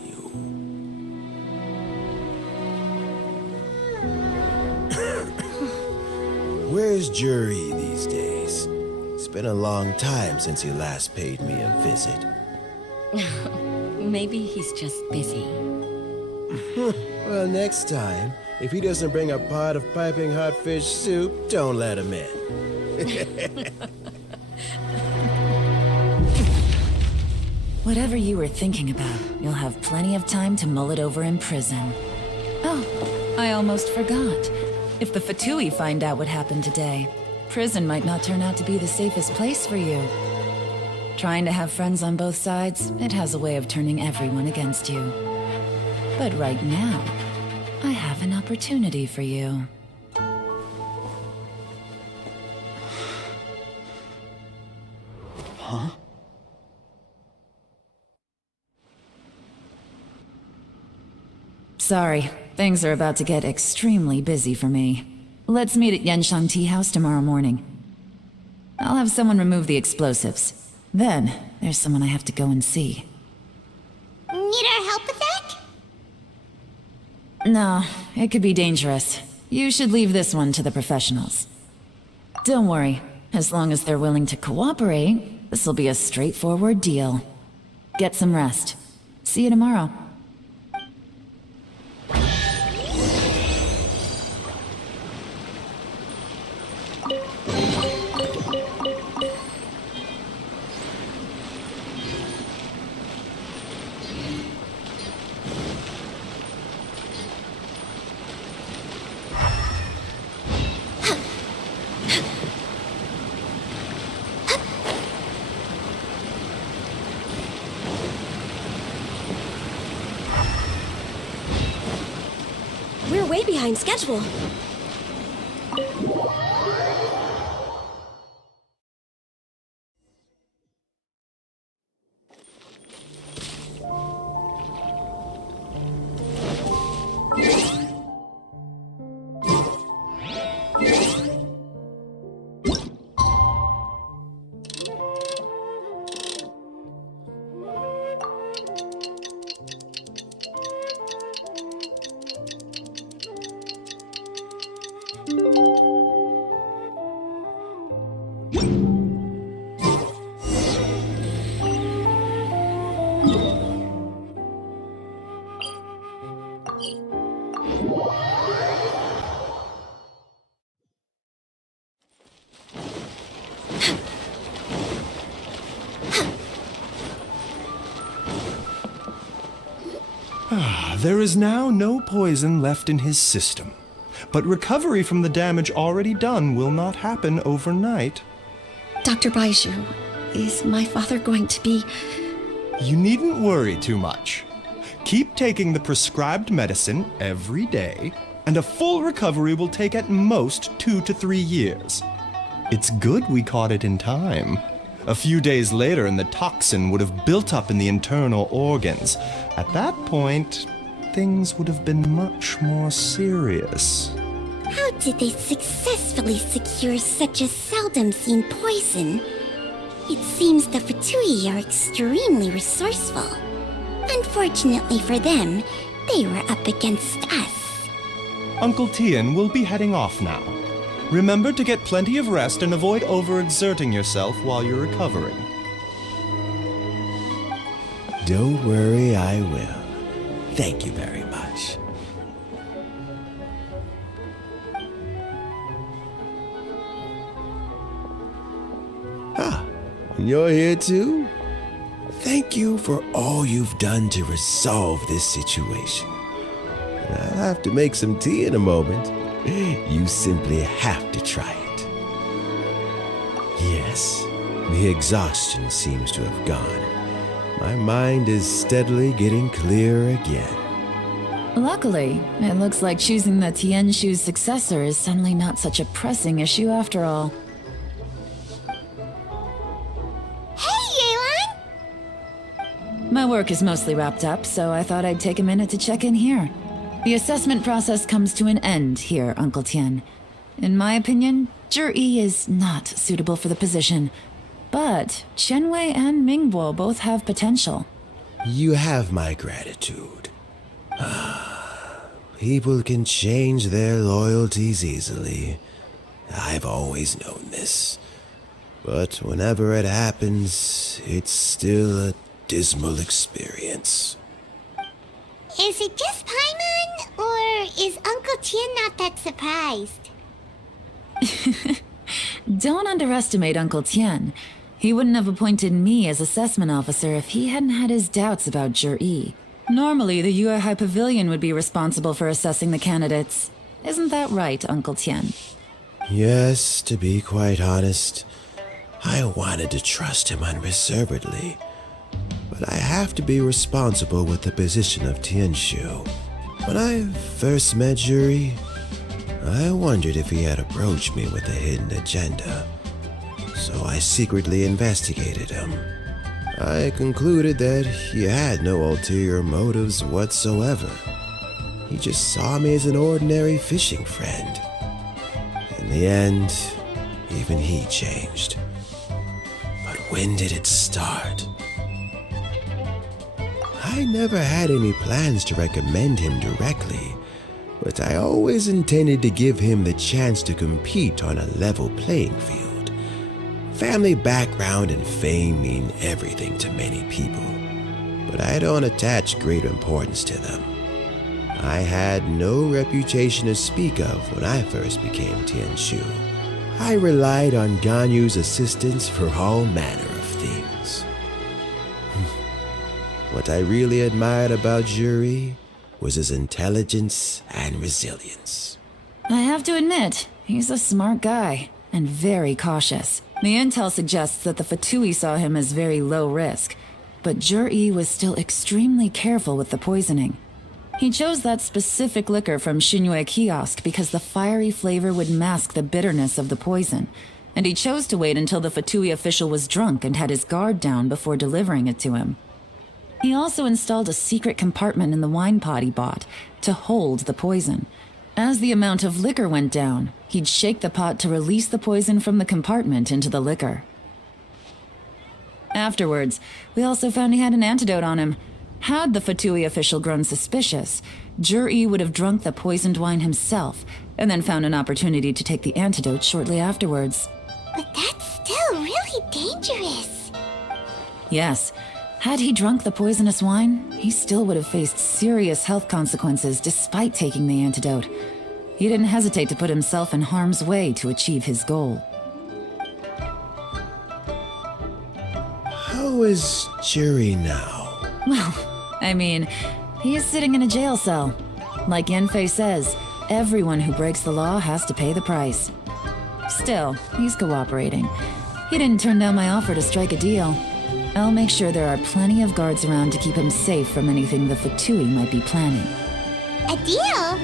Where's Jury these days? It's been a long time since he last paid me a visit. Maybe he's just busy. Well, next time, if he doesn't bring a pot of piping hot fish soup, don't let him in. Whatever you were thinking about, you'll have plenty of time to mull it over in prison. Oh, I almost forgot. If the Fatui find out what happened today, prison might not turn out to be the safest place for you. Trying to have friends on both sides, it has a way of turning everyone against you. But right now, I have an opportunity for you. Huh? Sorry, things are about to get extremely busy for me. Let's meet at Yanshang Tea House tomorrow morning. I'll have someone remove the explosives. Then, there's someone I have to go and see. Need our help with that? No, it could be dangerous. You should leave this one to the professionals. Don't worry, as long as they're willing to cooperate, this'll be a straightforward deal. Get some rest. See you tomorrow. way behind schedule. There is now no poison left in his system, but recovery from the damage already done will not happen overnight. Dr. Baiju, is my father going to be... You needn't worry too much. Keep taking the prescribed medicine every day, and a full recovery will take at most 2 to 3 years. It's good we caught it in time. A few days later, and the toxin would have built up in the internal organs. At that point, things would have been much more serious. How did they successfully secure such a seldom-seen poison? It seems the Fatui are extremely resourceful. Unfortunately for them, they were up against us. Uncle Tian will be heading off now. Remember to get plenty of rest and avoid overexerting yourself while you're recovering. Don't worry, I will. Thank you very much. Ah, you're here too? Thank you for all you've done to resolve this situation. I'll have to make some tea in a moment. You simply have to try it. Yes, the exhaustion seems to have gone. My mind is steadily getting clearer again. Luckily, it looks like choosing the Tianshu's successor is suddenly not such a pressing issue after all. Hey, Yelan! My work is mostly wrapped up, so I thought I'd take a minute to check in here. The assessment process comes to an end here, Uncle Tian. In my opinion, Zhi is not suitable for the position. But Qianwei and Mingbo both have potential. You have my gratitude. People can change their loyalties easily. I've always known this. But whenever it happens, it's still a dismal experience. Is it just Paimon, or is Uncle Tian not that surprised? Don't underestimate Uncle Tian. He wouldn't have appointed me as assessment officer if he hadn't had his doubts about Zhi. Normally, the Yuehai Pavilion would be responsible for assessing the candidates. Isn't that right, Uncle Tian? Yes, to be quite honest, I wanted to trust him unreservedly. But I have to be responsible with the position of Tianshu. When I first met Zhi, I wondered if he had approached me with a hidden agenda. So I secretly investigated him. I concluded that he had no ulterior motives whatsoever. He just saw me as an ordinary fishing friend. In the end, even he changed. But when did it start? I never had any plans to recommend him directly, but I always intended to give him the chance to compete on a level playing field. Family background and fame mean everything to many people, but I don't attach great importance to them. I had no reputation to speak of when I first became Tianshu. I relied on Ganyu's assistance for all manner of things. What I really admired about Zhi was his intelligence and resilience. I have to admit, he's a smart guy, and very cautious. The intel suggests that the Fatui saw him as very low risk, but Zhi was still extremely careful with the poisoning. He chose that specific liquor from Xinyue kiosk because the fiery flavor would mask the bitterness of the poison, and he chose to wait until the Fatui official was drunk and had his guard down before delivering it to him. He also installed a secret compartment in the wine pot he bought to hold the poison. As the amount of liquor went down, he'd shake the pot to release the poison from the compartment into the liquor. Afterwards, we also found he had an antidote on him. Had the Fatui official grown suspicious, Jur-E would have drunk the poisoned wine himself, and then found an opportunity to take the antidote shortly afterwards. But that's still really dangerous. Yes. Had he drunk the poisonous wine, he still would have faced serious health consequences despite taking the antidote. He didn't hesitate to put himself in harm's way to achieve his goal. How is Jerry now? Well, I mean, he is sitting in a jail cell. Like Yanfei says, everyone who breaks the law has to pay the price. Still, he's cooperating. He didn't turn down my offer to strike a deal. I'll make sure there are plenty of guards around to keep him safe from anything the Fatui might be planning. A deal?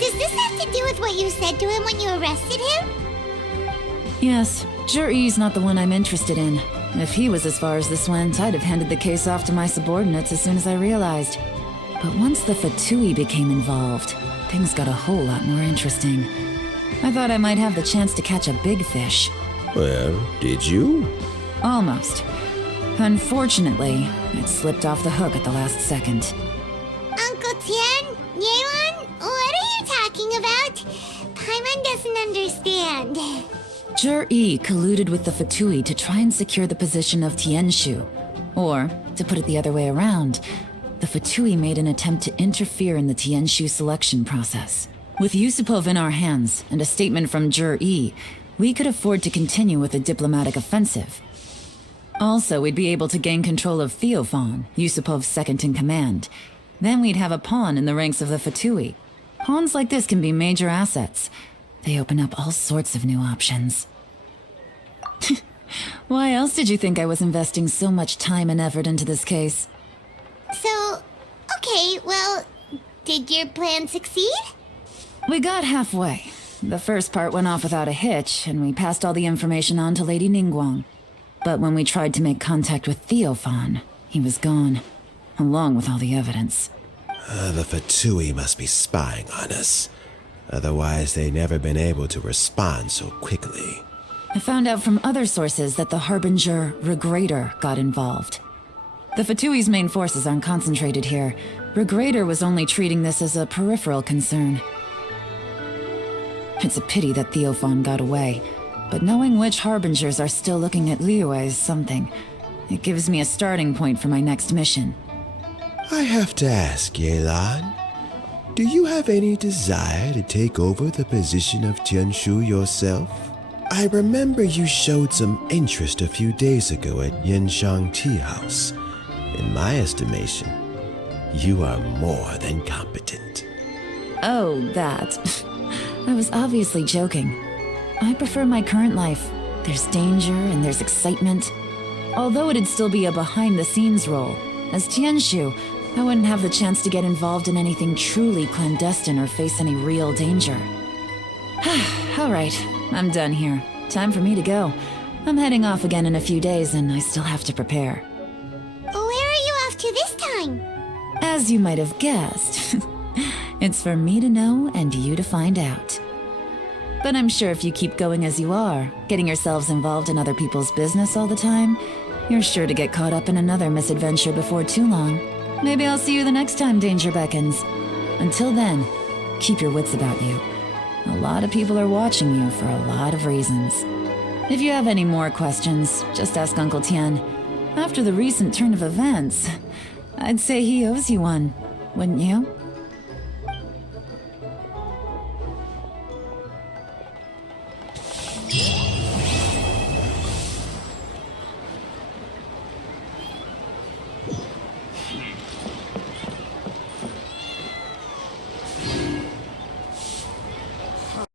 Does this have to do with what you said to him when you arrested him? Yes, Jur-E's not the one I'm interested in. If he was as far as this went, I'd have handed the case off to my subordinates as soon as I realized. But once the Fatui became involved, things got a whole lot more interesting. I thought I might have the chance to catch a big fish. Well, did you? Almost. Unfortunately, it slipped off the hook at the last second. Uncle Tian? Yelan? What are you talking about? Paimon doesn't understand. Jur-E colluded with the Fatui to try and secure the position of Tianshu. Or, to put it the other way around, the Fatui made an attempt to interfere in the Tianshu selection process. With Yusupov in our hands and a statement from Jur-E, we could afford to continue with a diplomatic offensive. Also, we'd be able to gain control of Theophan, Yusupov's second-in-command. Then we'd have a pawn in the ranks of the Fatui. Pawns like this can be major assets. They open up all sorts of new options. Why else did you think I was investing so much time and effort into this case? So, okay, well, did your plan succeed? We got halfway. The first part went off without a hitch, and we passed all the information on to Lady Ningguang. But when we tried to make contact with Theophan, he was gone, along with all the evidence. The Fatui must be spying on us. Otherwise, they'd never been able to respond so quickly. I found out from other sources that the Harbinger Regrator got involved. The Fatui's main forces aren't concentrated here. Regrator was only treating this as a peripheral concern. It's a pity that Theophan got away. But knowing which Harbingers are still looking at Liyue is something. It gives me a starting point for my next mission. I have to ask, Yelan, do you have any desire to take over the position of Tianshu yourself? I remember you showed some interest a few days ago at Yanshang Tea House. In my estimation, you are more than competent. Oh, that. I was obviously joking. I prefer my current life. There's danger and there's excitement. Although it'd still be a behind-the-scenes role, as Tianshu, I wouldn't have the chance to get involved in anything truly clandestine or face any real danger. All right, I'm done here. Time for me to go. I'm heading off again in a few days and I still have to prepare. Where are you off to this time? As you might have guessed, it's for me to know and you to find out. But I'm sure if you keep going as you are, getting yourselves involved in other people's business all the time, you're sure to get caught up in another misadventure before too long. Maybe I'll see you the next time danger beckons. Until then, keep your wits about you. A lot of people are watching you for a lot of reasons. If you have any more questions, just ask Uncle Tian. After the recent turn of events, I'd say he owes you one, wouldn't you?